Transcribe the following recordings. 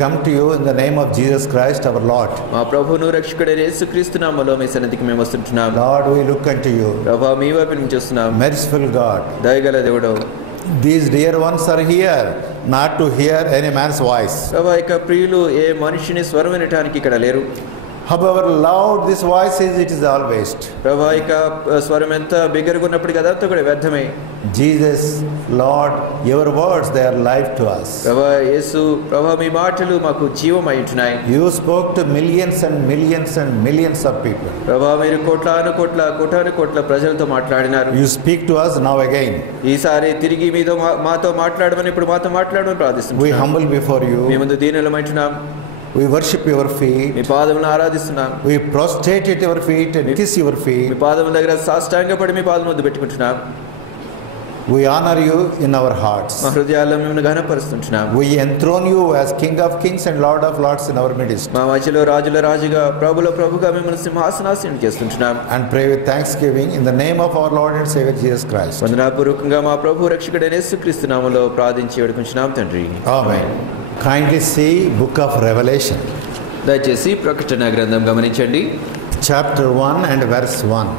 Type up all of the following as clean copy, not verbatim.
Come to you in the name of Jesus Christ our Lord. మా ప్రభువును రక్షకుడైన యేసుక్రీస్తు నామములో మీ సన్నిధికి మేము వస్తున్నాం. Lord, we look unto you. ప్రభువా మీ వైపు నుంచి చూస్తున్నాం. Merciful God. దయగల దేవుడు. These dear ones are here not to hear any man's voice. ప్రభువా ఇక ప్రియులు ఏ మనిషిని స్వరం వినటానికి ఇక్కడ లేరు. However loud this voice is, it is all waste. ప్రభువా ఇక స్వరం ఎంత బిగ్గరగా ఉన్నప్పుడు కదా అంతా కూడా వ్యర్థమే. Jesus, Lord, your words, they are life to us. ప్రభువా యేసు, ప్రభువా మీ మాటలు మాకు జీవమై ఉంటున్నాయి. You spoke to millions and millions and millions of people. ప్రభువా మీరు కోట్లాను కోట్ల ప్రజలతో మాట్లాడినారు. You speak to us now again. ఈసారి తిరిగి మాతో మాట్లాడమని ఇప్పుడు మాతో మాట్లాడమని ప్రార్థిస్తున్నాం. We humble before you. మీ ముందు దీనులమై ఉంటున్నాం. We worship your feet. మీ పాదములను ఆరాధిస్తున్నాం. We prostrate at your feet and kiss your feet. మీ పాదముల దగ్గర సాష్టాంగపడి మీ పాదముల వద్ద పెట్టుకుంటున్నాం. We honor you in our hearts. మా హృదయాల్లో మిమ్మల్ని ఘనపరుస్తున్నాం. We enthrone you as King of Kings and Lord of Lords in our midst. మా మధ్యలో రాజుల రాజుగా ప్రభుల ప్రభుగా మిమ్మల్ని సింహాసనాసీనులు చేస్తుంటున్నాం. And pray with thanksgiving in the name of our Lord and Savior Jesus Christ. వందనాపూర్వకంగా మా ప్రభు రక్షకుడైన యేసుక్రీస్తు నామములో ప్రార్థించి వేడుకుంటున్నాం తండ్రి. Amen. Kindly see Book of Revelation. దయచేసి ప్రకటన గ్రంథం గమనించండి. Chapter 1 and verse 1.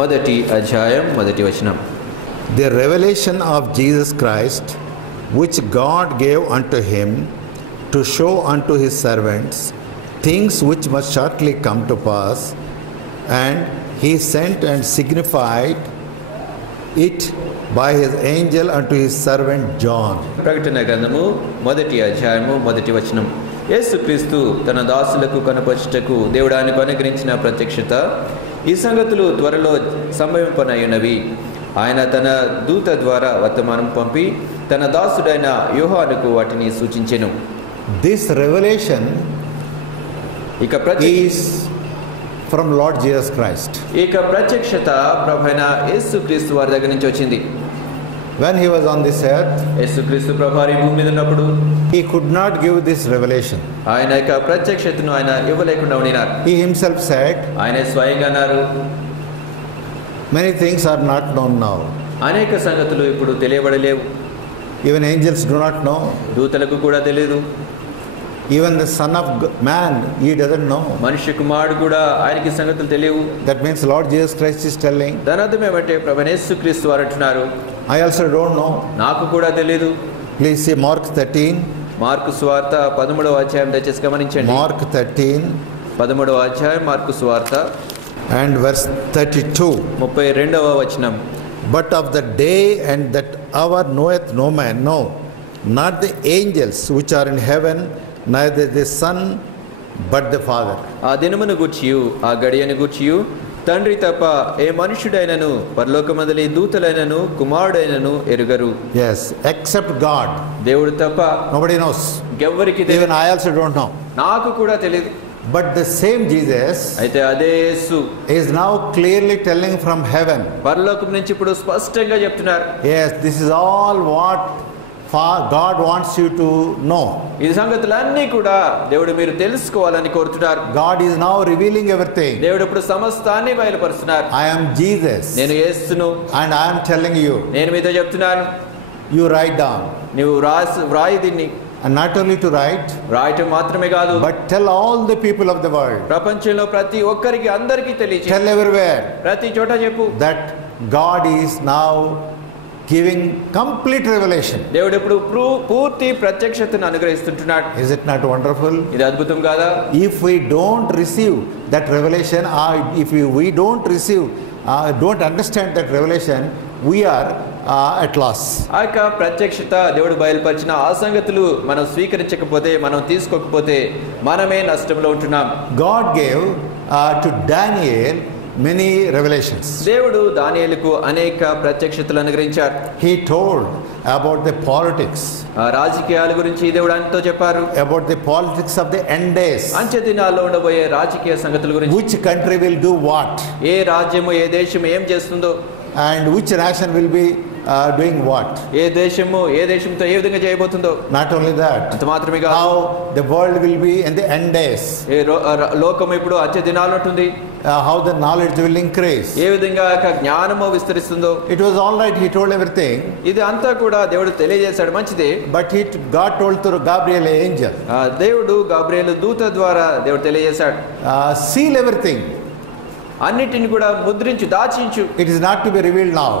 మొదటి అధ్యాయం మొదటి వచనం. The revelation of Jesus Christ, which God gave unto him to show unto his servants things which must shortly come to pass, and he sent and signified it by his angel unto his servant John. ప్రకటన గ్రంథము మొదటి అధ్యాయము మొదటి వచనం. యేసుక్రీస్తు తన దాసులకు కనపరచుటకు దేవుడు ఆయనకు అనుగ్రహించిన ప్రత్యక్షత, ఈ సంగతులు త్వరలో సంభవింపనయ్యున్నవి. ఆయన తన దూత ద్వారా వర్తమానం పంపి తన దాసుడైన యోహానుకు వాటిని సూచించెను. This revelation is from Lord Jesus Christ. ఇక ప్రత్యక్షత ప్రభువైన యేసుక్రీస్తు వారి దగ్గర నుంచి వచ్చింది. When he was on this earth, యేసుక్రీస్తు ప్రభువారు భూమి మీద ఉన్నప్పుడు he could not give this revelation. ఆయన ఇక ప్రత్యక్షతను ఆయన ఇవ్వలేకుండా ఉన్నారు. He himself said, ఆయన స్వయంగా అన్నారు, many things are not known now. అనేక సంగతులు ఇప్పుడు తెలియబడలేవు. Even angels do not know. దూతలకు కూడా తెలియదు. Even the Son of Man, he doesn't know. మనిషి కుమారుడు కూడా ఆయనకి సంగతులు తెలియవు. That means Lord Jesus Christ is telling, దాని అర్థం ఏమంటే ప్రభువైన యేసుక్రీస్తు వారు అంటున్నారు, I also don't know. నాకు కూడా తెలియదు. Please see Mark 13. మార్కు సువార్త 13వ అధ్యాయం దయచేసి గమనించండి. Mark 13 13వ అధ్యాయం మార్కు సువార్త and verse 32. 32వ వచనం. But of the day and that hour knoweth no man, no, not the angels which are in heaven, neither the Son, but the Father. ఆ దినమును గూర్చియు ఆ గడియను గూర్చియు తండ్రి తప్ప ఏ మనుషుడైనను పరలోకమందలి దూతలైనను కుమారుడైనను ఎరుగరు. Yes, except God. దేవుడు తప్ప Nobody knows. ఎవ్వరికి Even తెలియదు. I also don't know. నాకు కూడా తెలియదు. But the same Jesus అయితే అదే యేసు is now clearly telling from heaven. పరలోకం నుంచి ఇప్పుడు స్పష్టంగా చెప్తున్నారు. Yes, this is all what God wants you to know. ఈ సంగతులన్నీ కూడా దేవుడు మీరు తెలుసుకోవాలని కోరుతున్నారు. God is now revealing everything. దేవుడు ఇప్పుడు సమస్తాన్ని బయలుపరుస్తున్నారు. I am Jesus. నేను యేసును And I am telling you. నేను మీతో చెప్తున్నాను. You write down. నువ్వు వ్రాయి దీన్ని. And not only to write, రాయటం మాత్రమే కాదు, but tell all the people of the world. ప్రపంచంలో ప్రతి ఒక్కరికి అందరికీ తెలియజేయి. Tell everywhere ప్రతి చోట చెప్పు that God is now giving complete revelation. దేవుడు ఇప్పుడు పూర్తి ప్రత్యక్షతను అనుగ్రహిస్తుంటున్నాడు. Is it not wonderful? ఇది అద్భుతం కాదా? If we don't receive that revelation, or if we don't receive, don't understand that revelation, we are at loss. ఆ యొక్క ప్రత్యక్షత దేవుడు బయలుపరిచిన ఆ సంగతులు మనం స్వీకరించకపోతే, మనం తీసుకోకపోతే మనమే నష్టంలో ఉంటున్నాం. God gave to Daniel many revelations. దేవుడు దానియేలుకు అనేక ప్రత్యక్షతలు అనుగ్రహించారు. He told about the politics. రాజకీయాల గురించి దేవుడు ఆయనతో చెప్పారు. About the politics of the end days. అంచె దినాల్లో ఉండబోయే రాజకీయ సంగతుల గురించి. Which country will do what? ఏ రాజ్యము ఏ దేశం ఏం చేస్తుందో. And which nation will be doing what? ఏ దేశంతో ఏ విధంగా చేయబోతుందో. Not only that, అంత మాత్రమే కాదు, how the world will be in the end days, లోకం ఇప్పుడు అంత్య దినాలు ఉంటుంది, how the knowledge will increase. ఏ విధంగా జ్ఞానము విస్తరిస్తుందో. It was all right, he told everything. ఇది అంతా కూడా దేవుడు తెలియజేశాడు, మంచిదే. But God told through Gabriel angel. దేవుడు గాబ్రియేలు దూత ద్వారా దేవుడు తెలియజేశాడు, seal everything. అన్నిటిని కూడా ముద్రించు, దాచించు. It is not to be revealed now.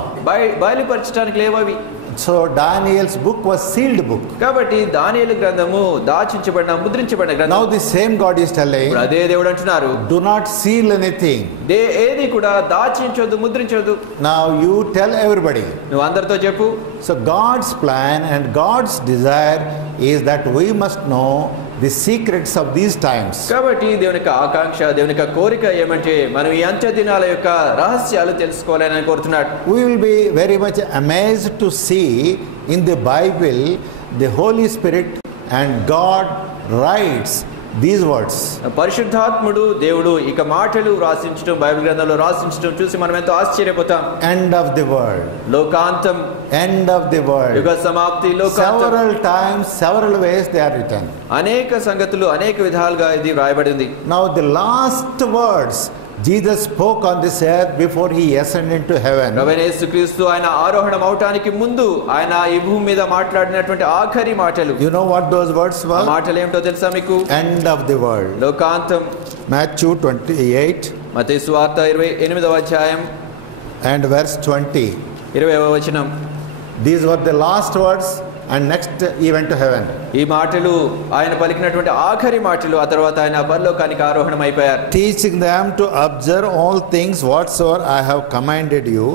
బయలుపరచడానికి లేవవి. So Daniel's book was sealed book. కాబట్టి దానియేలు గ్రంథము దాచించబడిన ముద్రించబడిన గ్రంథం. Now the same God is telling, అదే దేవుడు అంటున్నారు, do not seal anything. ఏది కూడా దాచించొద్దు, ముద్రించొద్దు. Now you tell everybody. నువ్వు అందరితో చెప్పు. So God's plan and God's desire is that we must know the secrets of these times. కాబట్టి దేవుని యొక్క ఆకాంక్ష, దేవుని యొక్క కోరిక ఏమంటే మనం ఈ అంత్య దినాల యొక్క రహస్యాలు తెలుసుకోవాలని కోరుతున్నాడు. We will be very much amazed to see in the Bible the Holy Spirit and God writes these words. పరిశుద్ధాత్ముడు దేవుడు ఇక మాటలు రాసించడం, బైబిల్ గ్రంథంలో రాసించడం చూసి మనం ఎంతో ఆశ్చర్యపోతాం. End of the world. లోకాంతం. End of the world. యుగ సమాప్తి, లోకాంతం. Several times, several ways they are written. అనేక సంగతులు అనేక విధాలుగా ఇది రాయబడింది. Now the last words Jesus spoke on this earth before he ascended into heaven. ప్రభువైన యేసుక్రీస్తు ఆయన ఆరోహణం అవటానికి ముందు ఆయన ఈ భూమి మీద మాట్లాడినటువంటి ఆఖరి మాటలు. You know what those words were? మాటలు ఏమిటో తెలుసా మీకు? End of the world. లోకాంతం. Matthew 28. మత్తయి సువార్త 28వ అధ్యాయం and verse 20. 20వ వచనం. These were the last words and next he went to heaven. ఈ మాటలు ఆయన పలికినటువంటి ఆఖరి మాటలు. ఆ తర్వాత ఆయన పరలోకానికి ఆరోహణం అయిపోయారు. Teaching them to observe all things whatsoever I have commanded you,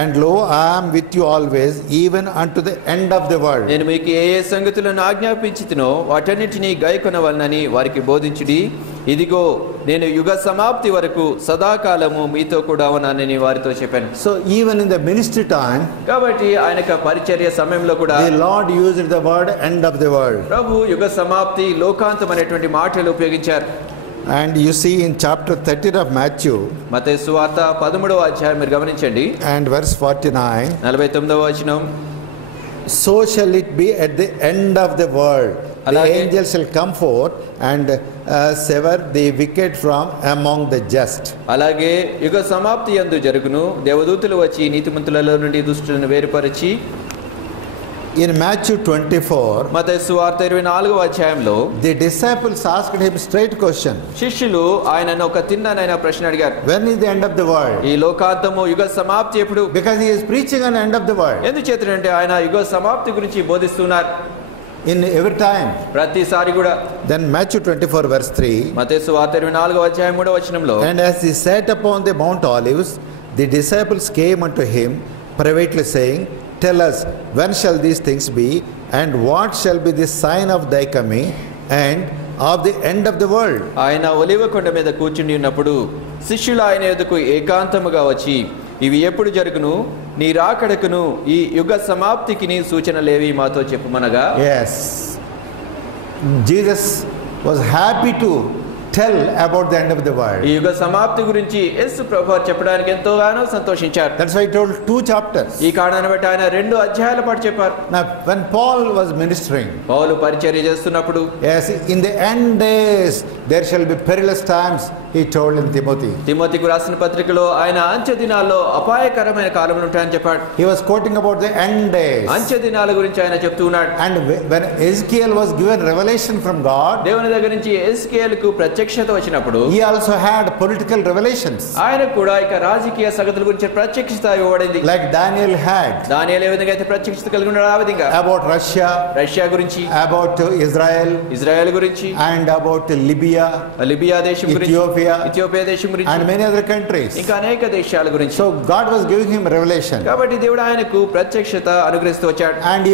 and lo, I am with you always, even unto the end of the world. నేను మీకు ఏ సంగతులను ఆజ్ఞాపించితినో వాటన్నిటిని గైకొనవలనని వారికి బోధించుడి. ఇదిగో నేను యుగ సమాప్తి వరకు సదాకాలము మీతో కూడా ఉన్నానని వారితో చెప్పాను. So even in the ministry time, కాబట్టి ఆయన పరిచర్య సమయంలో కూడా the Lord used the word end of the world. ప్రభు యుగ సమాప్తి, లోకాంతం అనేటువంటి మాటలు ఉపయోగించారు. And you see in chapter 13 of Matthew, మత్తయి సువార్త 13వ అధ్యాయం మీరు గమనించండి, and verse 49, 49వ వచనం. So shall it be at the end of the world. The angels shall come forth and sever the wicked from among the just. అలాగే యుగ సమాప్తి యందు జరుగును, దేవదూతలు వచ్చి నీతిమంతులలో నుండి దుష్టులను వేరుపరిచి. In Matthew 24, మత్తయి సువార్త 24వ అధ్యాయంలో the disciples asked him straight question. శిష్యులు ఆయనను ఒక తిన్ననైన ప్రశ్న అడిగారు. When is the end of the world? ఈ లోకాంతము, యుగ సమాప్తి ఎప్పుడు? Because he is preaching on the end of the world. ఎందుచేతంటే ఆయన యుగ సమాప్తి గురించి బోధిస్తున్నారు. In every time. ప్రతిసారి కూడా. Then Matthew 24 verse 3. మత్తయి సువార్త 24వ అధ్యాయం 3వ వచనంలో. And as he sat upon the Mount Olives, the disciples came unto him privately saying, Tell us, when shall these things be, and what shall be the sign of thy coming and of the end of the world? ఆయన ఒలివ కొండ మీద కూర్చుని ఉన్నప్పుడు శిష్యులు ఆయన ఎదుకు ఏకాంతముగా వచ్చి, ఇవి ఎప్పుడు జరుగును, నీ రాకడకును ఈ యుగ సమాప్తికి నీ సూచనలేవి మాతో చెప్పుమనగా. Yes, Jesus was happy to tell about the end of the world. ఈ యుగ సమాప్తి గురించి యేసు ప్రభువు చెప్పడానికి ఎంతగానో సంతోషించారు. That's why he told 2 chapters. ఈ కారణాన్ని బట్టి ఆయన 2 అధ్యాయాల పాటు చెప్పారు. Now when Paul was ministering, పౌలు పరిచర్య చేస్తున్నప్పుడు, yes, in the end days there shall be perilous times, he told in Timothy. తిమోతికి రాసిన పత్రికలో ఆయన అంత్య దినాల్లో అపాయకరమైన కాలములు ఉంటాయని చెప్పాడు. He was quoting about the end days. అంత్య దినాల గురించి ఆయన చెప్తూ ఉన్నాడు. And when Ezekiel was given revelation from God, దేవుని దగ్గర నుంచి ఎజ్కేలుకు ప్రత్యక్షత వచ్చినప్పుడు, he also had political revelations. ఆయన కూడా ఇక రాజకీయ సంగతుల గురించి ప్రత్యక్షత ఇవ్వబడింది. Like Daniel had. దానియేలు ఏ విధంగా అయితే ప్రత్యక్షత కలిగి ఉన్నాడో ఆ విధంగా. About Russia. రష్యా గురించి. About Israel. ఇజ్రాయెల్ గురించి. And about Libya. లిబియా దేశం గురించి. ఇథియోపియా దేశం గురించి. And many other countries. ఇంకా అనేక దేశాల గురించి. So God was giving him revelation. కాబట్టి దేవుడు ఆయనకు ప్రత్యక్షత అనుగ్రహిస్తూ వచ్చాడు. And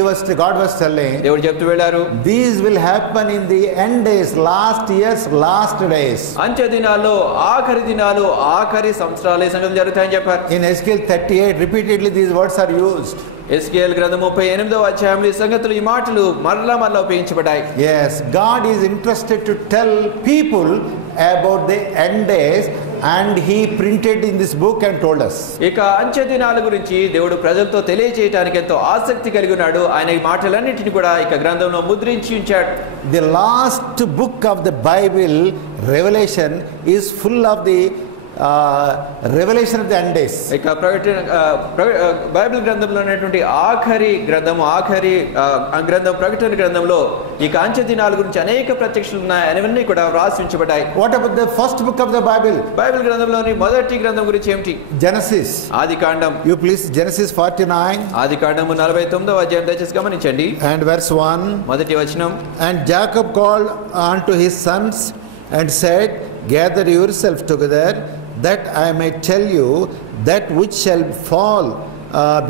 God was telling, దేవుడు చెప్తూ వెళ్ళారు, these will happen in the end days, last years, last days. అంత్య దినాల్లో, ఆఖరి దినాలు, ఆఖరి సంవత్సరాలు ఈ సంగతులు జరుగుతాయని చెప్పారు. In Ezekiel 38 repeatedly these words are used. ఎజ్కేలు గ్రంథం 38వ అధ్యాయంలో ఈ సంగతులు, ఈ మాటలు మరలా ఉపయోగించబడ్డాయి. Yes, God is interested to tell people about the end days and he printed in this book and told us. ఇక అంచె దినాల గురించి దేవుడు ప్రజలతో తెలియజేయడానికి ఎంతో ఆసక్తి కలిగి ఉన్నాడు. ఆయన ఈ మాటలన్నింటినీ కూడా ఇక గ్రంథంలో ముద్రించి ఉంచాడు. The last book of the Bible, Revelation, is full of the revelation of the end days. ఇక బైబిల్ గ్రంథంలో ఉన్నటువంటి ఆఖరి గ్రంథం ప్రకటన గ్రంథంలో ఇక అంచె దినాల గురించి అనేక ప్రత్యక్షలు ఉన్నాయి. అవన్నీ కూడా వ్రాసి ఉంచబడ్డాయి. What about the first book of the Bible? Bible గ్రంథంలోని మొదటి గ్రంథం గురించి ఏమిటి? Genesis. Adikandam. You please, Genesis 49. ఆదికాండము 49వ అధ్యాయం దయచేసి గమనించండి. And verse 1. మొదటి వచనం. And Jacob called unto his sons and said, gather yourself together, that I may tell you that which shall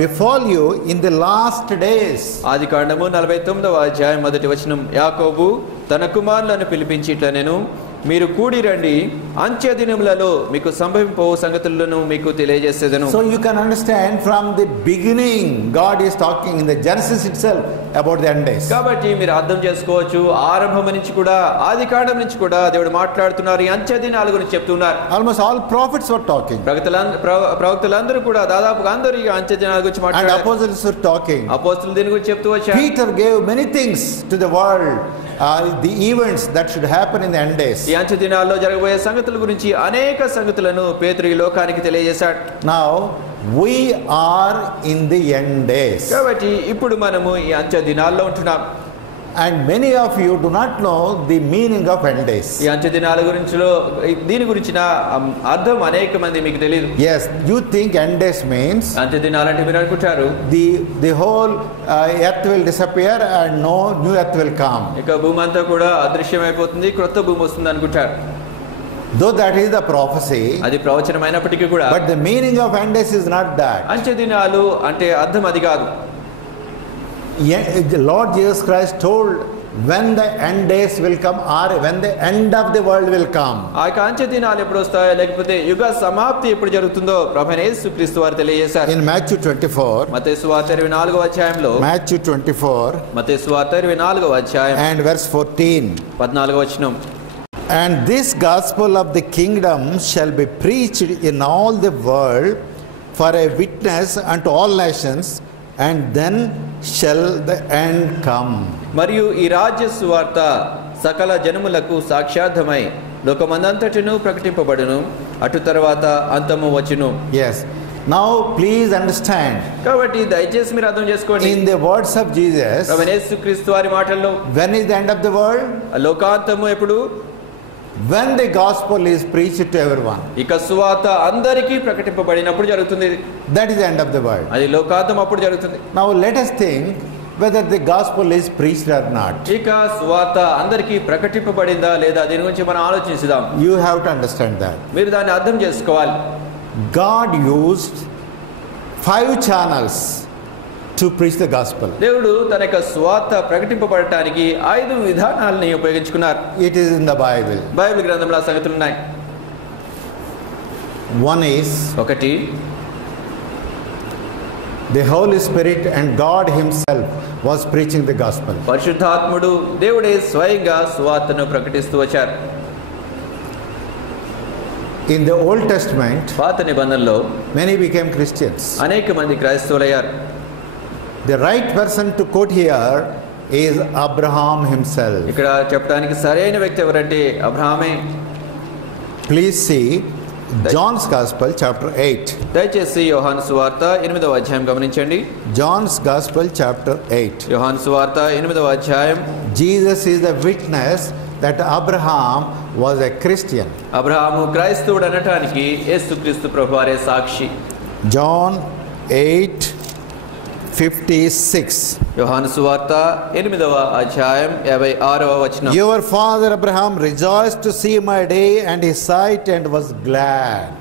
befall you in the last days. ఆదికాండము 49వ అధ్యాయం మొదటి వచనం. యాకోబు తన కుమారులను పిలిపించి ఇట్లా నేను మీరు కూడి రండి, అంత్య దినములలో మీకు సంభవింపో సంగతులను మీకు తెలియజేసేదను. So you can understand from the beginning God is talking in the Genesis itself about the end days. కాబట్టి మీరు అర్థం చేసుకోవచ్చు, ఆరంభం నుంచి కూడా ఆదికాండం నుంచి కూడా దేవుడు మాట్లాడుతున్నారు, ఈ అంత్య దినాల గురించి చెప్తున్నారు. Almost all prophets were talking. ప్రవక్తలందరూ కూడా దాదాపుగా అందరూ ఈ అంత్య దినాల గురించి మాట్లాడారు. And apostles were talking. అపోస్తలులు దీని గురించి చెప్తూ వచ్చారు. Peter gave many things to the world, the events that should happen in the end days. ఈ అంత్య దినాల్లో జరగబోయే సంగతుల గురించి అనేక సంగతులను పేతురు ఈ లోకానికి తెలియజేశాడు. Now we are in the end days. కాబట్టి ఇప్పుడు మనము ఈ అంత్య దినాల్లో ఉంటున్నాం. And many of you do not know the meaning of end days. ఈ అంత్య దినాల దీని గురించిన అర్థం అనేక మంది మీకు తెలియదు. Yes, you think end days means అంత్య దినాలంటే మీరు అనుకుంటారు the whole earth will disappear and no new earth will come. ఇక భూమి అంతా కూడా అదృశ్యమైపోతుంది, క్రొత్త భూమి వస్తుంది అనుకుంటారు. Though that is the prophecy, అది ప్రవచనమైనప్పటికీ కూడా, but the meaning of end days is not that. అంత్య దినాలు అంటే అర్థం అది కాదు. The Lord Jesus Christ told when the end days will come or when the end of the world will come. ఆ అంత్య దినాలు ఎప్పుడు వస్తాయో లేకపోతే యుగ సమాప్తి ఎప్పుడు జరుగుతుందో ప్రభువైన యేసుక్రీస్తు వారు తెలియజేశారు. In Matthew 24, మత్తయి సువార్త 24వ అధ్యాయంలో, Matthew 24 మత్తయి సువార్త 24వ అధ్యాయం and verse 14, 14వ వచనం. And this gospel of the kingdom shall be preached in all the world for a witness unto all nations, and then shall the end come. మరియు ఈ రాజ్య సువార్త సకల జనములకు సాక్ష్యార్థమై లోకమందంతటను ప్రకటింపబడును, అటు తర్వాత అంతము వచ్చును. Yes. Now please understand. కాబట్టి దయచేసి మీరు అర్థం చేసుకోండి. In the words of Jesus, ప్రభువైన యేసుక్రీస్తు వారి మాటల్లో, when is the end of the world? లోకాంతము ఎప్పుడు? When the gospel is preached to everyone. ఇక సువార్త అందరికీ ప్రకటింపబడినప్పుడు జరుగుతుంది. That is the end of the world. అది లోకాంతం అప్పుడు జరుగుతుంది. Now let us think whether the gospel is preached or not. ఇక సువార్త అందరికీ ప్రకటింపబడిందా లేదా దీని గురించి మనం ఆలోచిద్దాం. You have to understand that. మీరు దాన్ని అర్థం చేసుకోవాలి. God used 5 channels to preach the gospel. దేవుడు తన యొక్క సువార్త ప్రకటింపబడటానికి 5 విధానాలని ఉపయోగించుకున్నారు. It is in the Bible. Bible గ్రంథంలో సంగతులు ఉన్నాయి. One is ఒకటి, the Holy Spirit and God himself was preaching the gospel. పరిశుద్ధాత్ముడు దేవుడే స్వయంగా సువార్తను ప్రకటిస్తూ వచ్చారు. In the Old Testament, పాత నిబంధనలో many became Christians. అనేక మంది క్రైస్తవులయ్యారు. The right person to quote here is Abraham himself. ఇక్కడ చెప్పడానికి సరైన వ్యక్తి ఎవరంటే అబ్రహామే. Please see John's Gospel chapter 8. దయచేసి యోహాను సువార్త 8వ అధ్యాయం గమనించండి. John's Gospel chapter 8. యోహాను సువార్త 8వ అధ్యాయం. Jesus is the witness that Abraham was a Christian. Abraham క్రైస్తవుడు అనటానికి యేసుక్రీస్తు ప్రభువారే సాక్షి. John 8:56. యోహాను సువార్త 8వ అధ్యాయం 56వ వచనం. Your father Abraham rejoiced to see my day, and his sight and was glad.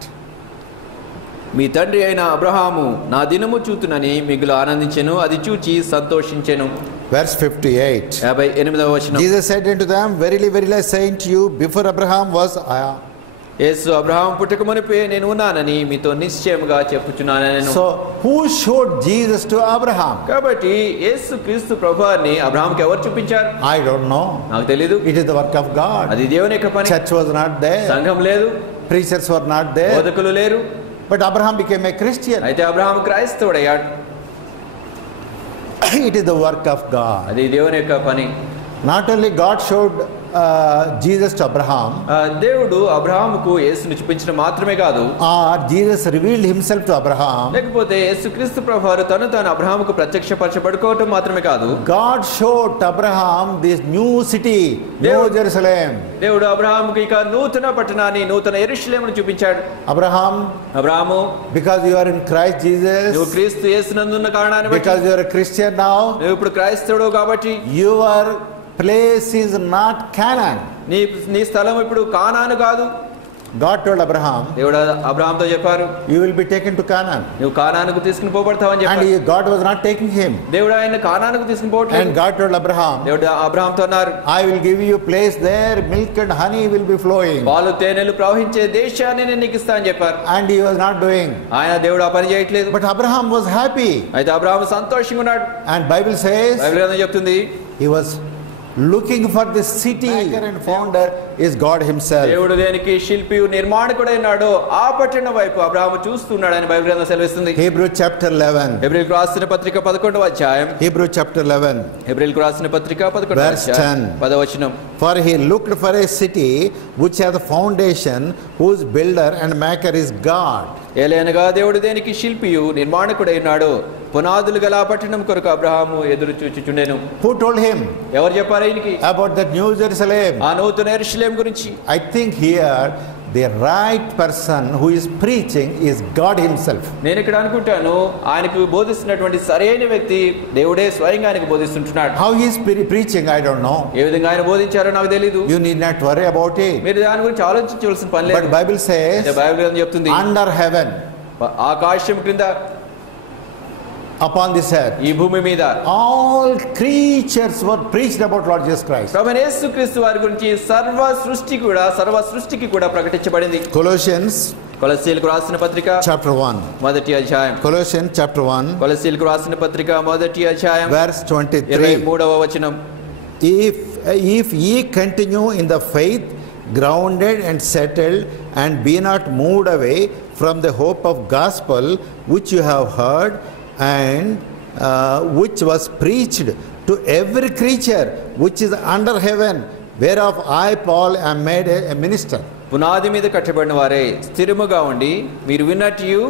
మీ తండ్రి అయిన అబ్రహాము నా దినము చూతునని మిగులు ఆనందించెను, అది చూచి సంతోషించెను. Verse 58. 58వ వచనం. Jesus said unto them, Verily, verily, I say unto you, before Abraham was I. యేసు అబ్రహాము పుట్టక మునిపే నేను ఉన్నానని మీతో నిశ్చయముగా చెప్పుచున్నాను. So who showed Jesus to Abraham? కాబట్టి యేసు క్రీస్తు ప్రభువాన్ని అబ్రహాముకి ఎవరు చూపించారు? I don't know. నాకు తెలీదు. It is the work of God. అది దేవుని యొక్క పని. Church was not there. సంఘం లేదు. preachers were not there. బోధకులు లేరు. But Abraham became a Christian. అయితే Abraham క్రైస్తవుడయ్యాడు. It is the work of God. అది దేవుని యొక్క పని. Not only God showed Jesus to Abraham, దేవుడు అబ్రహాముకు యేసును చూపించడం మాత్రమే కాదు, or Jesus revealed himself to Abraham. లేకపోతే యేసుక్రీస్తు ప్రభువారు తను అబ్రహాముకు ప్రత్యక్షపరచబడుకోవటం మాత్రమే కాదు, God showed to Abraham this new city, New Jerusalem. దేవుడు అబ్రహాముకు ఇక నూతన పట్టణాన్ని, నూతన యెరూషలేమును చూపించాడు. Abraham, because you are in Christ Jesus, నువ్వు క్రీస్తు యేసునందున్న కారణాన్ని బట్టి, because you are a Christian now, నువ్వు ఇప్పుడు క్రైస్తవుడు కాబట్టి, your place is not Canaan. నీ స్థలం ఇప్పుడు కానాను కాదు. God told Abraham, దేవుడు అబ్రహాముతో చెప్పారు, you will be taken to Canaan. నువ్వు కానానుకు తీసుకుని పోబడతావని చెప్పారు. And God was not taking him. దేవుడు ఆయన కానానుకు తీసుకుని పోవట్లేదు. And God told Abraham, దేవుడు అబ్రహాముతో అన్నారు, I will give you place there, milk and honey will be flowing. పాలు తేనెలు ప్రవహించే దేశాన్ని నేను నీకు ఇస్తానని చెప్పారు. And he was not doing. ఆయన దేవుడు ఆ పని చేయట్లేదు. But Abraham was happy. అయితే అబ్రహాము సంతోషంగా ఉన్నాడు. And Bible says, బైబిల్ గ్రంథం చెప్తుంది, he was looking for this city. Maker and founder is God himself. దేవుడు దేనికి శిల్పి నిర్మాణకుడైనాడో ఆ పట్టణ వైపు అబ్రహాము చూస్తున్నాడని బైబిల్ గ్రంథం సెలవిస్తుంది. Hebrew chapter 11. హెబ్రీయులకు రాసిన పత్రిక 11వ అధ్యాయం. Hebrew chapter 11. హెబ్రీయులకు రాసిన పత్రిక 11వ అధ్యాయం 10వ వచనం. For he looked for a city which has a foundation, whose builder and maker is God. ఏలయనగా దేవుడు దేనికి శిల్పియు నిర్మాణకుడైనాడో పునాదులు గల పట్టణం కొరకు అబ్రహాము ఎదురు చూచుచుండెను. Who told him? ఎవరు చెప్పారు ఆయనకి? About the New Jerusalem. ఆ నూతన యెరూషలేము గురించి. I think here the right person who is preaching is God himself. నేను ఇక్కడ అనుకుంటాను, ఆయనకు బోధిస్తున్నటువంటి సరైన వ్యక్తి దేవుడే స్వయంగా ఆయనకు బోధిస్తుంటున్నాడు. How he is preaching I don't know. ఏ విధంగా ఆయన బోధించారో నాకు తెలియదు. You need not worry about it. మీరు దాని గురించి ఆలోచించవలసిన పని లేదు. But Bible says, బైబిల్ గ్రంథం చెప్తుంది, under heaven, ఆకాశం క్రింద, upon this earth, ఈ భూమి మీద, all creatures were preached about Lord Jesus Christ. ప్రభువైన యేసుక్రీస్తు వారి గురించి సర్వ సృష్టికి కూడా ప్రకటించబడింది. కొలస్సీయులకు రాసిన పత్రిక chapter 1. మొదటి అధ్యాయం. Colossians chapter 1. కొలస్సీయులకు రాసిన పత్రిక మొదటి అధ్యాయం verse 23. 23వ వచనం. If ye continue in the faith, grounded and settled, and be not moved away from the hope of gospel which you have heard, and which was preached to every creature which is under heaven, whereof I Paul am made a minister. పునాది మీద కట్టబడిన వారే స్థిరముగా ఉండి మీరు విన్నట్టు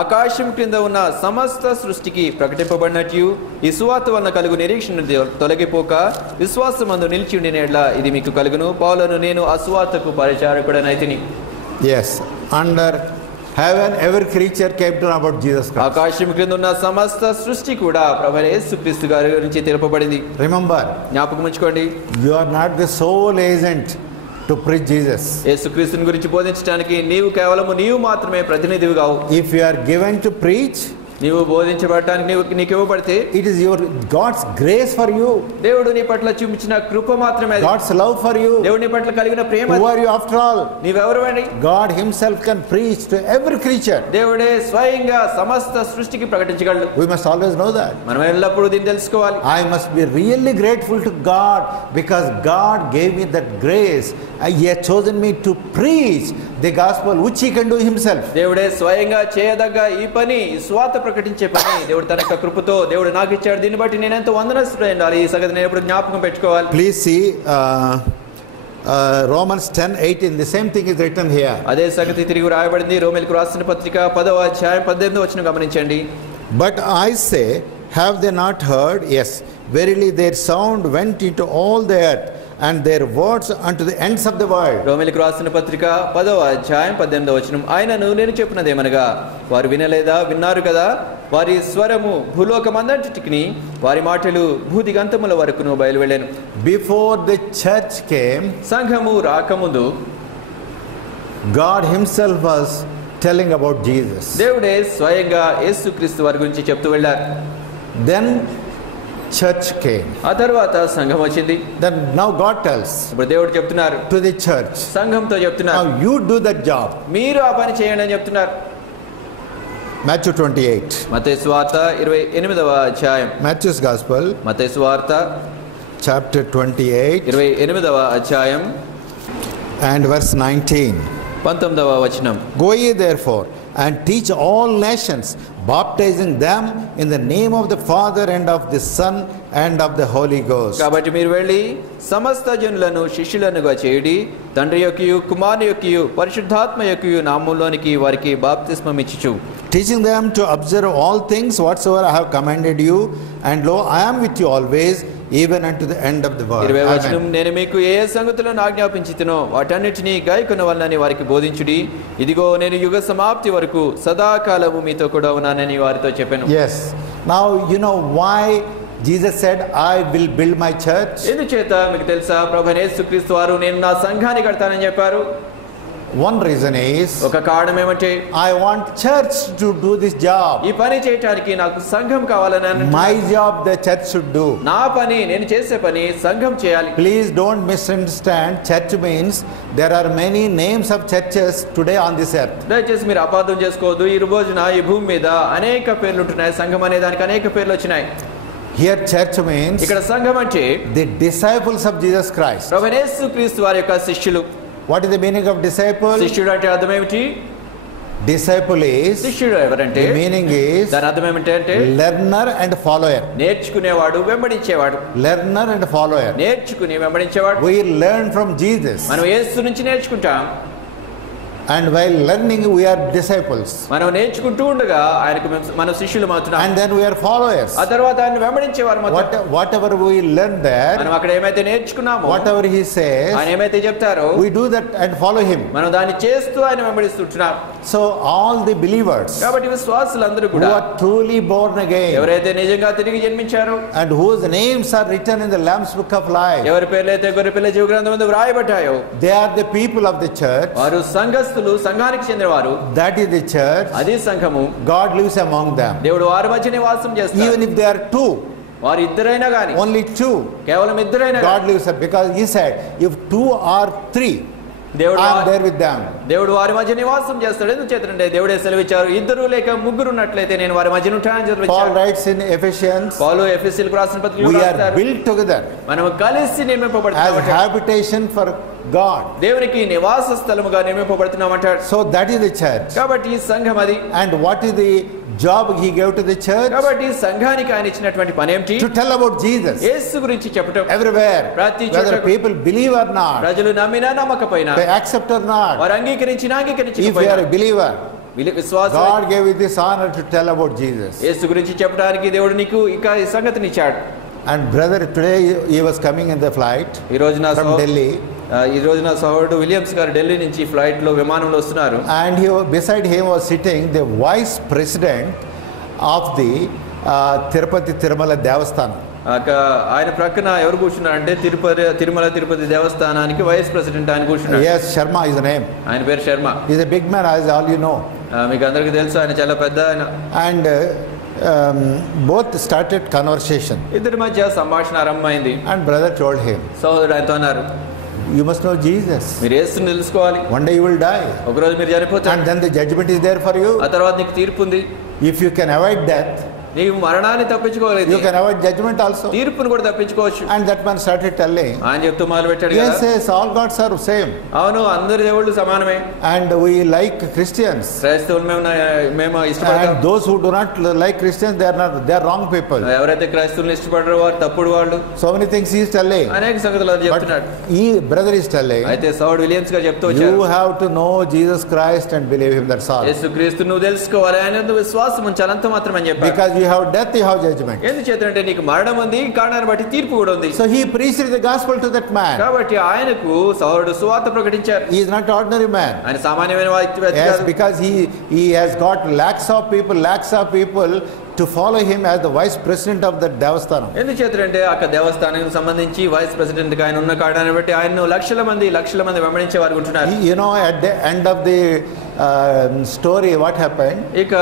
ఆకాశం క్రింద ఉన్న సమస్త సృష్టికి ప్రకటింపబడినట్టు ఈ సువార్త వలన కలుగు నిరీక్షణ తొలగిపోక విశ్వాసమందు నిలిచి ఉండిన యెడల ఇది మీకు కలుగును. పౌలును నేను ఆ సువార్తకు పరిచారకుడనైతిని. Yes, under heaven every creature came to know about Jesus Christ. ఆకాశం క్రింద ఉన్న సమస్త సృష్టి కూడా ప్రభువైన యేసుక్రీస్తు గారి గురించి తెలుపబడింది. Remember, జ్ఞాపకం ఉంచుకోండి, you are not the sole agent to preach Jesus. యేసుక్రీస్తుని గురించి బోధించడానికి నీవు మాత్రమే ప్రతినిధివి కావు. If you are given to preach, నీవు బోధించబడటానికి నీకు ఇవ్వబడితే, it is your God's grace for you. దేవుడు నీ పట్ల చూపించిన కృప మాత్రమే, God's love for you. దేవుడు నీ పట్ల కలిగిన ప్రేమ. Who are you after all? నీవెవరువని? God himself can preach to every creature. దేవుడే స్వయంగా సమస్త సృష్టికి ప్రకటించగలడు. We must always know that. మనం ఎల్లప్పుడూ దీన్ని తెలుసుకోవాలి. I must be really grateful to God because God gave me that grace. He has chosen me to preach the gospel which he can do himself. దేవుడే స్వయంగా చేయదగ్గ ఈ పని, ఈ సువార్త ప్రకటించే పని దేవుడు తన యొక్క కృపతో దేవుడు నాకు ఇచ్చాడు. దీన్ని బట్టి నేను ఎంతో వందనస్తుడై ఉండాలి. ఈ సంగతి నేను ఎప్పుడు జ్ఞాపకం పెట్టుకోవాలి. Please see Romans 10:18. The same thing is written here. అదే సంగతి తిరిగి రాయబడింది రోమీయులకు రాసిన పత్రిక 10వ అధ్యాయం 18వ వచనం గమనించండి. But I say, have they not heard? Yes, verily their sound went into all the earth, and their words unto the ends of the world. రోమీయులకు రాసిన పత్రిక 10వ అధ్యాయం 18వ వచనం. ఆయనను నేను చెప్పినదేమనగా, వారు వినలేదా? విన్నారు కదా, వారి స్వరము భూలోకమందంటికి, వారి మాటలు భూదిగంతముల వరకును బయలువెళ్ళాను. Before the church came, సంఘము రాకముందు God himself was telling about Jesus. దేవుడే స్వయంగా యేసుక్రీస్తు వారి గురించి చెప్తూ వెళ్ళారు. Then church came. ఆ తర్వాత సంఘం వచ్చింది. Then now God tells ఇప్పుడు దేవుడు చెప్తున్నారు to the church, సంఘంతో చెప్తున్నారు, now you do that job. మీరు ఆ పని చేయండి అని చెప్తున్నారు. Matthew 28. మత్తయి సువార్త 28వ అధ్యాయం. Matthew's Gospel, మత్తయి సువార్త chapter 28 28వ అధ్యాయం and verse 19. 19వ వచనం. Go ye therefore and teach all nations, baptizing them in the name of the Father and of the Son and of the Holy Ghost. కాబట్టి మీరు వెళ్ళి సమస్త జనులను శిష్యులనుగా చేయుడి, తండ్రి యొక్కయు కుమారుని యొక్కయు పరిశుద్ధాత్మ యొక్కయు నామములోనికి వారికి బాప్తిస్మం ఇచ్చుచు, teaching them to observe all things whatsoever I have commanded you, and lo, I am with you always, even unto the end of the world. 20వ వచనం. నేను మీకు ఏ సంగతులను ఆజ్ఞాపించితినో వాటన్నిటినీ గైకొనవలెనని వారికి బోధించుడి, ఇదిగో నేను యుగ సమాప్తి వరకు సదాకాలము మీతో కూడా ఉన్నానని వారితో చెప్పాను. Yes. Now you know why Jesus said, I will build my church. ఎందుచేత మీకు తెలుసా ప్రభువైన యేసుక్రీస్తు వారు నేను నా సంఘాన్ని కడతానని చెప్పారు. One reason is, ఒక కారణం ఏమంటే I want church to do this job. ఈ పని చేయడానికి నాకు సంఘం కావాలని అంటున్నాను. My job the church should do. నా పని, నేను చేసే పని సంఘం చేయాలి. Please don't misunderstand. Church means there are many names of churches today on this earth. దయచేసి మీరు అపార్థం చేసుకోవద్దు. ఈ రోజున ఈ భూమి మీద అనేక పేర్లు ఉంటున్నాయి. సంఘం అనే దానికి అనేక పేర్లు వచ్చినాయి. Here church means ఇక్కడ సంఘం అంటే the disciples of Jesus Christ. ప్రభువైన యేసుక్రీస్తు వారి యొక్క శిష్యులు. What is the meaning of disciple? శిష్యుడు అంటే అర్థం ఏమిటి? Disciple is, శిష్యుడు ఎవరంటే the meaning is దాని అర్థం ఏమిటంటే learner and follower. నేర్చుకునేవాడు, వెంబడించేవాడు. Learner and follower. నేర్చుకుని వెంబడించేవాడు. We learn from Jesus, మనం యేసు నుంచి నేర్చుకుంటాం. and while learning we are disciples, మనం నేర్చుకుంటూ ఉండగా ఆయనకు మనం శిష్యులు అవుతున్నాం. and then we are followers. ఆ తర్వాత ఆయన వెంబడించేవారు. Whatever we learn there, మనం అక్కడ ఏమైతే నేర్చుకున్నామో, whatever he says, ఆయన ఏమైతే చెప్తారో we do that and follow him. మనం దాన్ని చేస్తూ ఆయన వెంబడిస్తుంటున్నాం. So all the believers కాబట్టి విశ్వాసులందరూ who కూడా are truly born again, ఎవరైతే నిజంగా తిరిగి జన్మించారో, and whose names are written in the Lamb's book of life, ఎవరి పేర్లైతే గొర్రెపిల్ల జీవ గ్రంథమందు వ్రాయబడ్డాయో, they are the people of the church. వారు సంఘస్థులు, సంఘానికి చెందినవారు. That is the church. అది సంఘము. God lives among them. దేవుడు వారి మధ్య నివాసం చేస్తాడు. Even if they are two, వారు ఇద్దరైనా గాని, only two, కేవలం ఇద్దరైనా God గాని, lives, because he said, if two or three, I am there with them. దేవుడు వారి మధ్య నివాసం చేస్తాడు. ఎందుకు చేతంటే దేవుడే సెలవిచ్చారు, ఇద్దరు లేక ముగ్గురు ఉన్నట్లయితే నేను వారి మధ్య ఉంటానని Paul సెలవిచ్చాడు. writes in Ephesians, పౌలు ఎఫెసీయులకు రాసిన పత్రికలో we are రాస్తారు, built together మనం కలిసి as నిర్మింపబడుతున్నాం, habitation for God. దేవునికి నివాస స్థలముగా నిర్మింపబడుతున్నాం అంటాడు. So that is the church. కాబట్టి ఈ సంఘం అది. And what is the job he gave to the church? కాబట్టి సంఘానికి ఆయన ఇచ్చినటువంటి పని ఏమిటి? To tell about Jesus యేసు గురించి చెప్పటం. everywhere, ప్రతి whether చోట people believe or not, ప్రజలు నమ్మినా నమ్మకపోయినా, they accept or not. వారు అంగీకరించినా If you అంగీకరించకపోయినా, are a believer, విశ్వాసం, God gave you this honor to tell about Jesus. యేసు గురించి చెప్పడానికి దేవుడు నీకు ఇక ఈ సంగతిని ఇచ్చాడు. And brother, today he was coming in the flight ఈ రోజున from Delhi, ఈ రోజున సహోదరుడు విలియమ్స్ గారు ఢిల్లీ నుంచి ఫ్లైట్ లో విమానంలో వస్తున్నారు. and beside him was sitting the vice president of the Tirupati Tirumala Devasthanam. ఆయన ప్రక్కన ఎవరు కూర్చున్నారంటే తిరుమల తిరుపతి దేవస్థానానికి వైస్ ప్రెసిడెంట్ ఆయన కూర్చున్నారు. Yes, Sharma is the name. ఆయన పేరు Sharma. He is a big man, as all you know. మీకు అందరికీ తెలుసు, ఆయన చాలా పెద్ద ఆయన. And both started conversation. ఇద్దరి మధ్య సంభాషణ ఆరంభమైంది. And brother told him, సహోదరుడు ఆయనతో అన్నారు, you must know Jesus. మీరు యేసుని తెలుసుకోవాలి. One day you will die, ఒకరోజు మీరు చనిపోతారు. and then the judgment is there for you. ఆ తర్వాత నీకు తీర్పు ఉంది. If you can avoid death, నీవు మరణాన్ని తప్పించుకోలేదు, you can avoid judgment also. తీర్పును కూడా తప్పించుకోవచ్చు. And that man started telling, ఆయన చెప్తూ మొదలు పెట్టాడు yes, కదా, yes, all gods are same. అవును, అందరి దేవుళ్ళు సమానమే. And we like Christians. క్రైస్తవులు మేము ఇష్టపడతాం. And those who do not like Christians, they are wrong people. ఎవరైతే క్రైస్తవులను ఇష్టపడరో వారు తప్పుడు వాళ్ళు. So many things he is telling. అనేక సంగతులు చెప్తున్నాడు. But he brother is telling, అయితే సౌడ్ విలియమ్స్ గారు చెప్తూ you వచ్చారు, have to know Jesus Christ and believe him, that's all. యేసుక్రీస్తు నువ్వు తెలుసుకోవాలి, ఆయన యందు విశ్వాసం ఉంచాలి, అంత మాత్రమే అని చెప్పారు. Because you have death, you have judgment. ఎందుచేతంటే నీకు మరణం ఉంది, కారణాన్ని బట్టి తీర్పు కూడా ఉంది. So he preached the gospel to that man. కాబట్టి ఆయనకు సౌరుడు సువార్త ప్రకటించారు. He is not ordinary man. ఆయన సామాన్యమైన వ్యక్తి Yes, కాదు. because he has got lakhs of people to follow him as the vice president of the Devasthanam. ఎందుచేతంటే అక్కడ దేవస్థానానికి సంబంధించి వైస్ ప్రెసిడెంట్ గా ఆయన ఉన్న కారణాన్ని బట్టి ఆయన లక్షల మంది వెంబడించే వారు ఉంటున్నారు. You know, at the end of the story, what happened? ఇక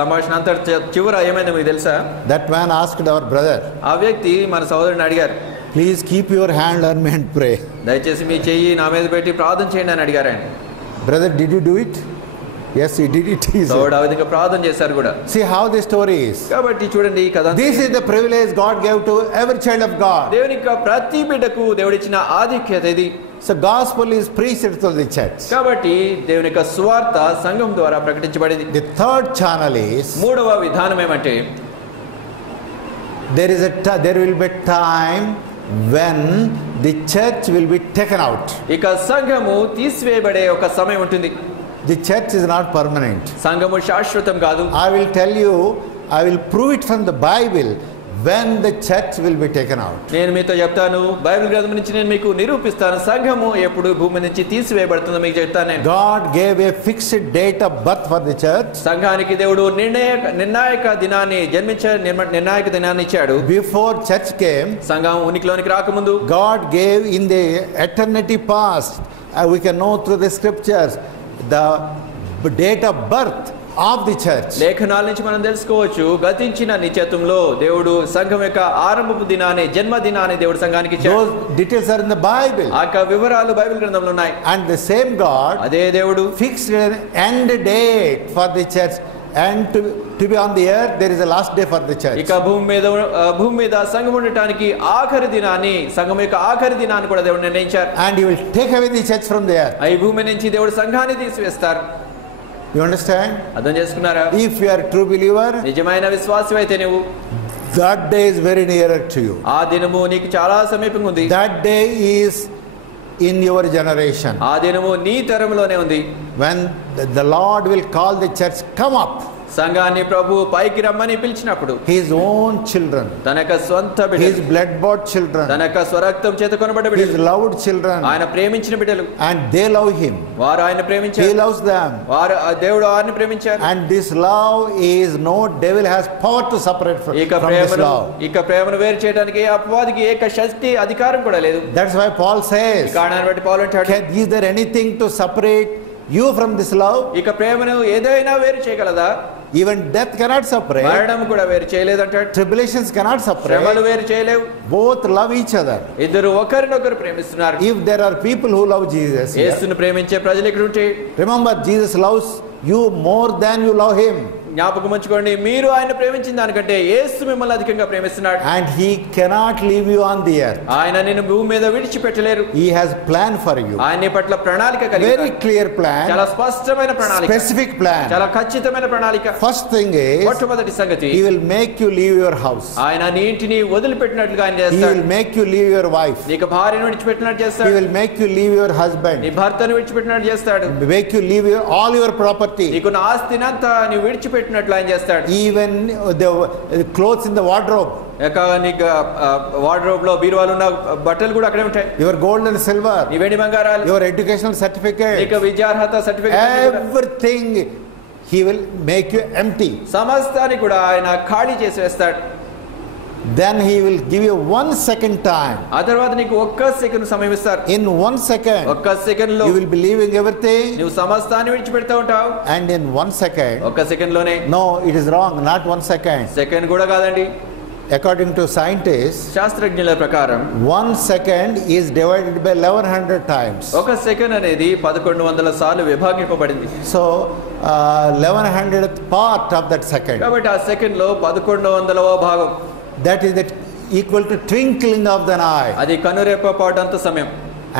సంభాషణ అంతా చివర ఏమైందో మీకు తెలుసా? That man asked our brother, ఆ వ్యక్తి మన సోదరుని అడిగారు, please keep your hand on me and pray. దయచేసి మీ చెయ్యి నా మీద పెట్టి ప్రార్థన చేయండి అని అడిగారు ఆయన. Brother, did you do it? Yes, he did it. సోదరుడు ఆ విధంగా ప్రార్థన చేశారు కూడా. See how the story is. కాబట్టి చూడండి ఈ కథ. This is the privilege God gave to every child of God. దేవుని యొక్క ప్రతి బిడ్డకు దేవుడిచ్చిన ఆధిక్యత ఇది. So gospel is preached to the church. కాబట్టి దేవుని యొక్క సువార్త సంఘం ద్వారా ప్రకటించబడింది. The third channel is మూడవ విధానం ఏమంటే there will be time when the church will be taken out. ఇక సంఘము తీసివేయబడే ఒక సమయం ఉంటుంది. The church is not permanent. సంఘము శాశ్వతం కాదు. I will prove it from the Bible when the church will be taken out. నేను మీతో చెప్తాను, బైబిల్ గ్రంథం నుంచి నేను మీకు నిరూపిస్తాను సంఘము ఎప్పుడు భూమి నుంచి తీసివేయబడుతుందో మీకు చెప్తాను. God gave a fixed date of birth for the church. సంఘానికి దేవుడు నిర్ణాయక దినాన్ని నిర్ణాయక దినాన్ని ఇచ్చాడు. Before church came, సంఘం ఉనికిలోనికి రాకముందు God gave in the eternity past, we can know through the scriptures, the date of birth of the church. లేఖనాల నుంచి మనం తెలుసుకోవచ్చు, గతించిన నిత్యత్వంలో దేవుడు సంఘం యొక్క ఆరంభపు దినాన్ని, జన్మదినాన్ని దేవుడు సంఘానికి ఇచ్చాడు. Those details are in the Bible. ఆ వివరాలు బైబిల్ గ్రంథంలో ఉన్నాయి. And the same God, అదే దేవుడు fixed an end date for the church, and to be on the earth there is a last day for the church. ఇక భూమి మీద సంఘం ఉండటానికి ఆఖరి దినాన్ని, సంఘం యొక్క ఆఖరి దినాన్ని కూడా దేవుడు నిర్ణయించారు. And he will take away the church from the earth. ఈ భూమి నుంచి దేవుడు సంఘాన్ని తీసివేస్తారు. You understand? అర్థం చేసుకున్నారా? If you are a true believer, నిజమైన విశ్వాసి అయితే నువ్వు, that day is very nearer to you. ఆ దినము నీకు చాలా సమీపంగా ఉంది. That day is in your generation. ఆ దినము నీ తరంలోనే ఉంది. When the Lord will call the church, come up. సంఘాన్ని ప్రభు పైకి రమ్మని పిలిచినప్పుడు His own children, తన యొక్క సొంత His బిడ్డలు, blood bought children, తన యొక్క స్వరక్తం చేత కొనబడ్డ His బిడ్డలు, loved children, ఆయన ప్రేమించిన బిడ్డలు, and they love Him. వారు ఆయన He ప్రేమించారు, loves them. వారు దేవుడు వారిని ప్రేమించారు. And this love is, no devil has power to separate from this love. ఇక ప్రేమను వేరు చేయడానికి అపవాదికి ఏక శక్తి అధికారం కూడా లేదు. That's why Paul says, ఈ కారణాన్ని బట్టి పౌలు అంటాడు, is there anything to separate you from this love? ఇక ప్రేమను ఏదైనా వేరు చేయగలదా? Even death cannot separate. మరణం కూడా వేరు చేయలేదంటాడు. Tribulations cannot separate. శ్రమలు వేరు చేయలేవు. Both love each other. ఇద్దరు ఒకరినొకరు ప్రేమిస్తున్నారు. If there are people who love Jesus, యేసును ప్రేమించే ప్రజలు ఇక్కడ ఉంటే, remember Jesus loves you more than you love Him. జ్ఞాపకం ఉంచుకోండి, మీరు ఆయన ప్రేమించిన దానికంటే యేసు మిమ్మల్ని అధికంగా ప్రేమిస్తున్నాడు. And He cannot leave you on the earth. ఆయన నిన్ను భూమి మీద విడిచిపెట్టలేరు. He has plan for you. ఆయన నీ పట్ల ప్రణాళిక కలిగి Very clear plan. చాలా స్పష్టమైన ప్రణాళిక, Specific plan. చాలా ఖచ్చితమైన ప్రణాళిక. First thing is, మొట్టమొదటి సంగతి, He will make you leave your house. ఆయన నీ ఇంటిని వదిలిపెట్టినట్లుగా ఆయన He చేస్తాడు. will make you leave your wife. నీకు భార్యను విడిచిపెట్టినట్టు He చేస్తాడు. will make you leave your husband. నీ భర్తను విడిచిపెట్టినట్టు చేస్తాడు. Make you leave all your property. నీకున్న ఆస్తినంతా నీవు విడిచిపెట్టినట్లు ఆయన చేస్తాడు. Even the clothes in the wardrobe. నీకు వార్డ్రోబ్ లో బీరువాలు ఉన్న బట్టలు కూడా అక్కడే ఉంటాయి. Your gold and silver. నీ వెండి బంగారాలు, Your educational certificate. నీకు విద్యార్హత certificate, Everything He will make you empty. సమస్తాన్ని కూడా ఆయన ఖాళీ చేసి వేస్తాడు. Then He will give you 1 second time. ఆ తర్వాత నీకు ఒక్క సెకండ్ సమయం ఇస్తారు. In 1 second, ఒక్క సెకండ్ లో you will be leaving everything. నువ్వు సమస్తాన్ని విడిచిపెడతా ఉంటావు. And in 1 second, ఒక్క సెకండ్ లోనే. no, it is wrong. Not 1 second. Second కూడా కాదండి. According to scientists, శాస్త్రజ్ఞుల ప్రకారం 1 second is divided by 1100 times. ఒక సెకండ్ అనేది 1100 సార్లు విభాగింపబడింది. So 1100th part of that second. కాబట్టి ఆ సెకండ్ లో 1100వ భాగం. That is equal to twinkling of the eye. అది కనురెప్ప పాటంత సమయం.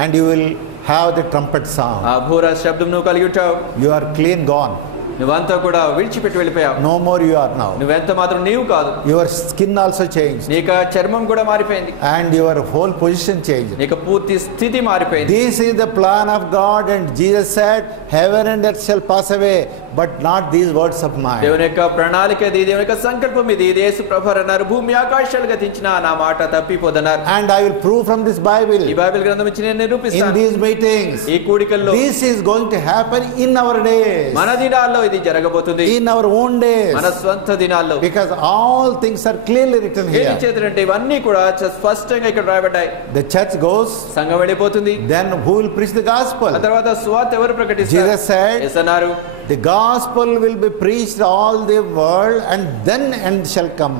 And you will have the trumpet sound. ఆ భూర శబ్దం నువ్వు కలిగి ఉంటావు. You are clean gone. నువ్వంతా కూడా విడిచిపెట్టి వెళ్ళిపోయావు. No more you are now. నువ్వెంత మాత్రం నీవు కాదు. Your skin also changed. నీకు చర్మం కూడా మారిపోయింది. And your whole position changed. నీకు పూర్తి స్థితి మారిపోయింది. This is the plan of God, and Jesus said, heaven and earth shall pass away, but not these words of mine. దేవుని యొక్క ప్రణాళిక ఇది, దేవుని యొక్క సంకల్పం ఇది. యేసు ప్రభువు అన్నారు, భూమి ఆకాశాలు గతించినా నా మాట తప్పిపోదన్నారు. And I will prove from this Bible. ఈ బైబిల్ గ్రంథం నుంచి నేను నిరూపిస్తాను. In these meetings, ఈ కూడికల్లో this is going to happen in our days. మన దినాల్లో ఇది జరగబోతుంది. In our own days. మన స్వంత దినాల్లో. Because all things are clearly written here. ఏం చేతులంటే ఇవన్నీ కూడా స్పష్టంగా ఇక్కడ రాయబడ్డాయి. The church goes. సంఘం వెళ్ళిపోతుంది. Then who will preach the gospel? ఆ తర్వాత సువార్త ఎవరు ప్రకటిస్తారు? Jesus said, యేసు అన్నారు, the gospel will be preached all the world, and then end shall come.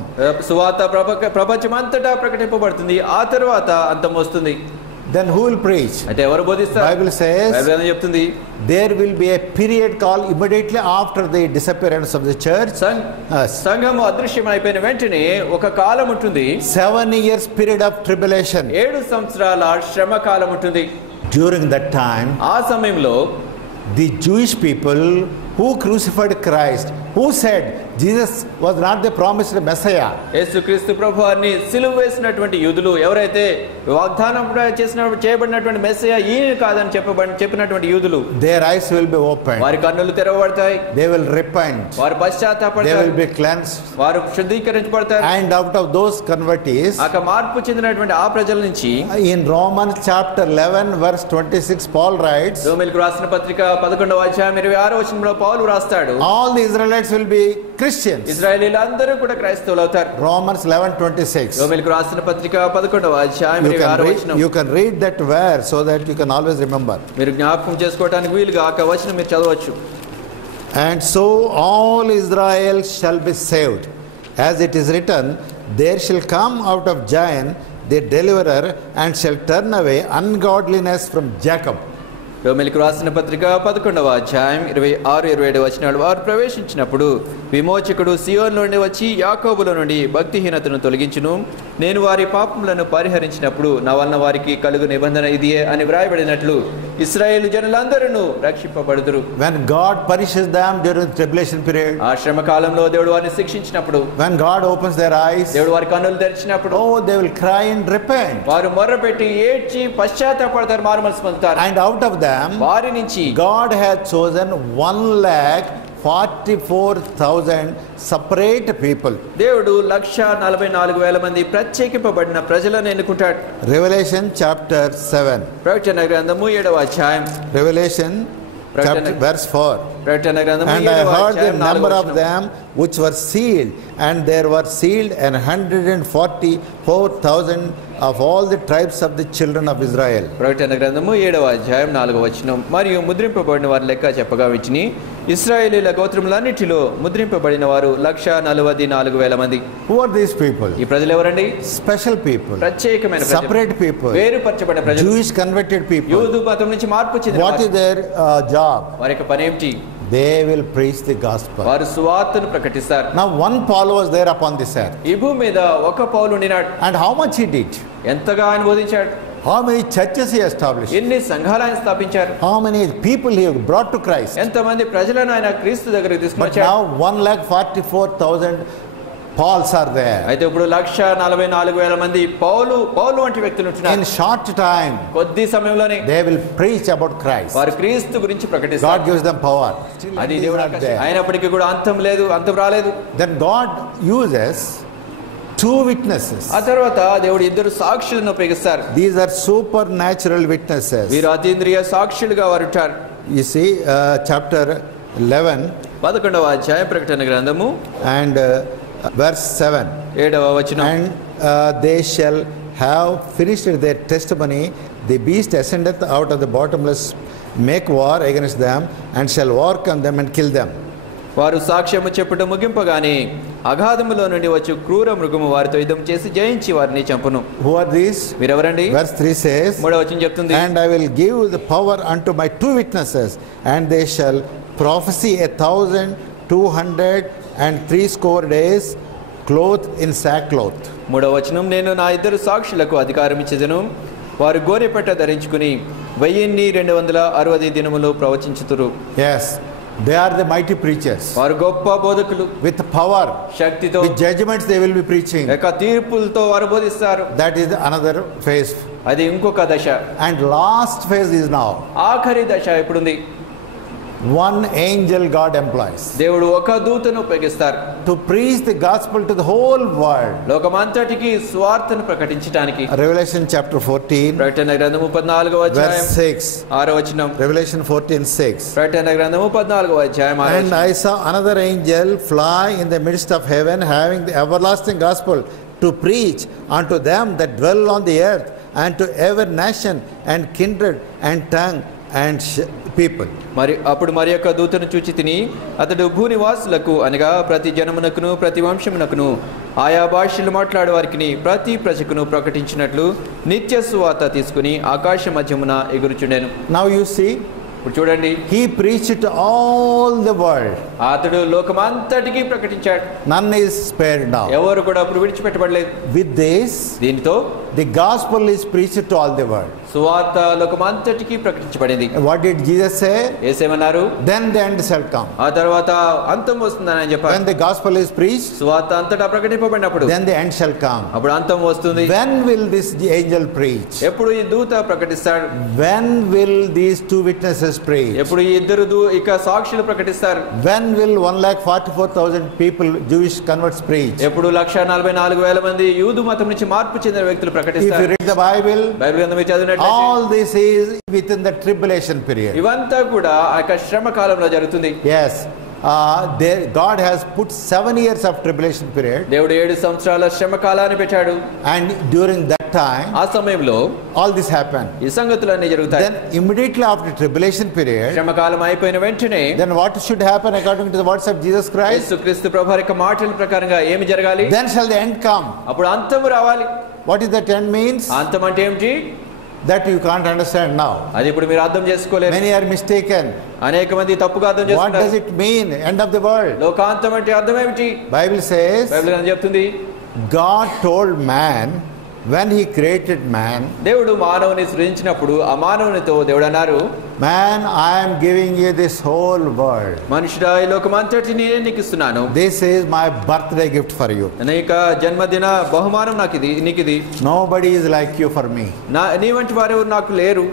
సువార్త ప్రపంచమంతటా ప్రకటింపబడుతుంది, ఆ తర్వాత అంతం వస్తుంది. Then who will preach? అయితే ఎవరు బోధిస్తారు? Bible says, బైబిల్ చెప్తుంది, there will be a period called immediately after the disappearance of the church. సంఘము అదృశ్యం అయిపోయిన వెంటనే ఒక కాలం ఉంటుంది. 7 years period of tribulation. 7 సంవత్సరాల శ్రమ కాలం ఉంటుంది. During that time, ఆ సమయంలో the Jewish people who crucified Christ, who said Jesus was not the promised Messiah, యేసుక్రీస్తు ప్రభువారిని సిలువ వేసినటువంటి యూదులు, ఎవరైతే వాగ్దానం చేయబడినటువంటి మెస్సయ్య ఈయన కాదని చెప్పినటువంటి యూదులు, their eyes will be opened, వారి కన్నులు తెరవబడతాయి, they will repent, వారు పశ్చాత్తాపడతారు, they will be cleansed, వారు శుద్ధీకరించబడతారు. and out of those convertees, మార్పు చెందినటువంటి ఆ ప్రజల నుంచి in Romans chapter 11 verse 26 Paul writes, రోమీయులకు రాసిన పత్రిక 11వ అధ్యాయం 26వ వచనంలో పౌలు రాస్తాడు, all the Israelites will be Christians. ఇశ్రాయేలీయులందరూ కూడా క్రైస్తవులు అవుతారు. Romans 11:26. రోమీయులకు రాసిన పత్రిక 11వ అధ్యాయం 26వ వచనం. You can read that verse so that you can always remember. మీరు జ్ఞాపకం చేసుకోవడానికి వీలుగా ఆ వచనం మీరు చదవచ్చు. And so all Israel shall be saved, as it is written, there shall come out of Zion the deliverer, and shall turn away ungodliness from Jacob. రోమీయులకు రాసిన పత్రిక 11వ అధ్యాయం 26-27 వచనాలు. వారు ప్రవేశించినప్పుడు విమోచకుడు సియోను నుండి వచ్చి యాకోబులో నుండి భక్తిహీనతను తొలగించును, నేను వారి పాపములను పరిహరించినప్పుడు నా వలన వారికి కలుగు నిబంధన ఇదియే అని వ్రాయబడినట్లు ఇశ్రాయేలు జనులందరూ రక్షింపబడుదురు. When God punishes them during the tribulation period, ఆ శ్రమ కాలంలో దేవుడు వారిని శిక్షించినప్పుడు, when God opens their eyes, దేవుడు వారి కన్నులు తెరిచినప్పుడు, oh, they will cry and repent, వారు మొర్రపెట్టి ఏడ్చి పశ్చాత్తాపడతారు, మారుమనసు పొందుతారు. and out of them వారి నుంచి God had chosen 1,44,000 separate people. దేవుడు 1,44,000 మంది ప్రత్యేకింపబడిన ప్రజలను ఎన్నుకుంటాడు. Revelation chapter 7. ప్రకటన గ్రంథము 7వ అధ్యాయం. Revelation chapter verse 4. ప్రకటన గ్రంథము And I heard the number of them which were sealed, and there were sealed 144,000 of all the tribes of the children of Israel. ప్రకటన గ్రంథము 7వ అధ్యాయం 4వ వచనం. మరియు ముద్రింపబడిన వారి లెక్క చెప్పగా విచ్చిని, ఇశ్రాయేలీయుల గోత్రములన్నిటిలో ముద్రింపబడిన వారు 144,000 మంది. Who are these people? ఈ ప్రజలు ఎవరండి? Special people, ప్రత్యేకమైన ప్రజలు, separate people, వేరుపరచబడిన ప్రజలు, Jewish converted people. యూదు మతం నుంచి మార్పు చెందిన What is their job? వారి యొక్క పని ఏమిటి? They will preach the gospel. వారు సువార్తను ప్రకటిస్తారు. Now one Paul was there upon this earth. ఈ భూమి మీద ఒక పౌలు ఉండినాడు. And how much he did? ఎంతగా ఆయన బోధించాడు? How many churches he established? ఎన్ని సంఘాలు ఆయన స్థాపించారు? How many people he brought to Christ? ఎంతమంది ప్రజలను ఆయన క్రీస్తు దగ్గరికి But తీసుకొచ్చాడు? now 1,44,000 Pauls are there. అయితే ఇప్పుడు 144,000 మంది పౌలు వంటి వ్యక్తులు ఉంటున్నారు. In short time, కొద్ది సమయంలోనే they will preach about Christ. వారు క్రీస్తు గురించి God ప్రకటిస్తారు. gives them power. అది It is దేవుడు not there. అయినప్పటికీ కూడా అంతం రాలేదు. Then God uses two witnesses. ఆ తర్వాత దేవుడు ఇద్దరు సాక్షులను ఉపయోగిస్తారు. These are supernatural witnesses. వీరు అతీంద్రియ సాక్షులుగా వారు ఉంటారు. You see, chapter 11 11వ అధ్యాయం ప్రకటన గ్రంథము and verse 7. 7వ వచనం. And they shall have finished their testimony. The beast ascendeth out of the bottomless, make war against them, and shall overcome them and kill them. వారు సాక్ష్యము చెప్పుట ముగింపగానే అగాధములో నుండి వచ్చి క్రూర మృగము వారితో యుద్ధం చేసి జయించి వారిని చంపును. Who are these? వీరెవరండి? Verse 3 says, 3వ వచనం చెప్తుంది, and I will give the power unto my two witnesses, and they shall prophesy 1,260 days, clothed in sackcloth. 3వ వచనం, నేను నా ఇద్దరు సాక్షులకు అధికారం ఇచ్చేదను, వారు గోనెపట్ట ధరించుకుని 1260 దినములు ప్రవచించుతురు. Yes, they are the mighty preachers. వారు గొప్ప బోధకులు. With power, శక్తితో, with judgments they will be preaching. యొక్క తీర్పులతో వారు బోధిస్తారు. That is another phase. అది ఇంకొక దశ. And last phase is now. ఆఖరి దశ ఇప్పుడుంది. One angel God employs దేవుడు ఒక దూతను ఉపయోగిస్తారు to preach the gospel to the whole world. లోకమంతటికి సువార్తను ప్రకటించడానికి. Revelation chapter 14 ప్రకటన గ్రంథము 14వ అధ్యాయం verse 6. 6వ వచనం. Revelation 14:6. ప్రకటన గ్రంథము 14వ అధ్యాయం 6వ And వచనం. I saw another angel fly in the midst of heaven, having the everlasting gospel to preach unto them that dwell on the earth, and to every nation and kindred and tongue and people. అప్పుడు మరి యొక్క దూతను చూచి తిని, అతడు భూనివాసులకు అనగా ప్రతి జనమునకును ప్రతి వంశమునకును ఆయా భాషలు మాట్లాడే వారికి ప్రతి ప్రజకును ప్రకటించినట్లు నిత్య సువార్త తీసుకుని ఆకాశ మధ్యమున ఎగురుచుండెను. Now you see, ఇప్పుడు చూడండి, he preached to all the world. అతడు లోకమంతటికి ప్రకటించాడు. None is spared now. ఎవరు కూడా అప్పుడు విడిచిపెట్టబడలేదు. With this, దీనితో the gospel is preached to all the world. సువార్త లోకమంతటికి ప్రకటించబడింది. What did Jesus say? యేసేమన్నారు? Then the end shall come. ఆ తర్వాత అంతం వస్తుందని ఆయన చెప్పారు. When the gospel is preached, సువార్త అంతటా ప్రకటింపబడినప్పుడు then the end shall come. అప్పుడు అంతం వస్తుంది. When will this angel preach? ఎప్పుడు ఈ దూత ప్రకటిస్తాడు? When will these two witnesses preach? ఎప్పుడు ఈ ఇద్దరు ఇక సాక్షులు ప్రకటిస్తారు? When will 1,44,000 people, Jewish converts, preach? ఎప్పుడు 1,44,000 మంది యూదు మతం నుంచి మార్పు చెందిన వ్యక్తులు If you ప్రకటిస్తారు? read the Bible, బైబిల్ గ్రంథం మీరు చదివినట్లయితే all this is within the tribulation period. ఇవంతా కూడా ఆ యొక్క శ్రమ కాలంలో జరుగుతుంది. Yes. God has put 7 years of tribulation period, దేవుడు 7 సంవత్సరాల శ్రమ కాలాన్ని పెట్టాడు. and during that time ఆ సమయంలో all this happened. ఈ సంగతులన్నీ జరుగుతాయి. Then immediately after tribulation period, శ్రమ కాలం అయిపోయిన వెంటనే then what should happen according to the words of Jesus Christ? యేసుక్రీస్తు ప్రభువారి యొక్క మాటల ప్రకారంగా ఏమి జరగాలి? Then shall the end come. అప్పుడు అంతము రావాలి. What is that end means? అంతం అంటే ఏమిటి? That you can't understand now. అది ఇప్పుడు మీరు అర్థం చేసుకోలేరు. Many are mistaken. అనేక మంది తప్పుగా అర్థం What does చేసుకుంటారు. it mean? End of the world. లోకాంతం అంటే అర్థం ఏమిటి? Bible says బైబిల్ గ్రంథం చెప్తుంది, God told man when he created man, దేవుడు మానవుని సృజించినప్పుడు ఆ మానవునితో దేవుడు అన్నారు, man, I am giving you this whole world. మనుషుడా ఈ లోకమంతటిని నేనే నీకు ఇస్తున్నాను. This is my birthday gift for you. అనేక జన్మదిన బహుమానం నీకిది. Nobody is like you for me. నీ వంటి వారెవరు నాకు లేరు.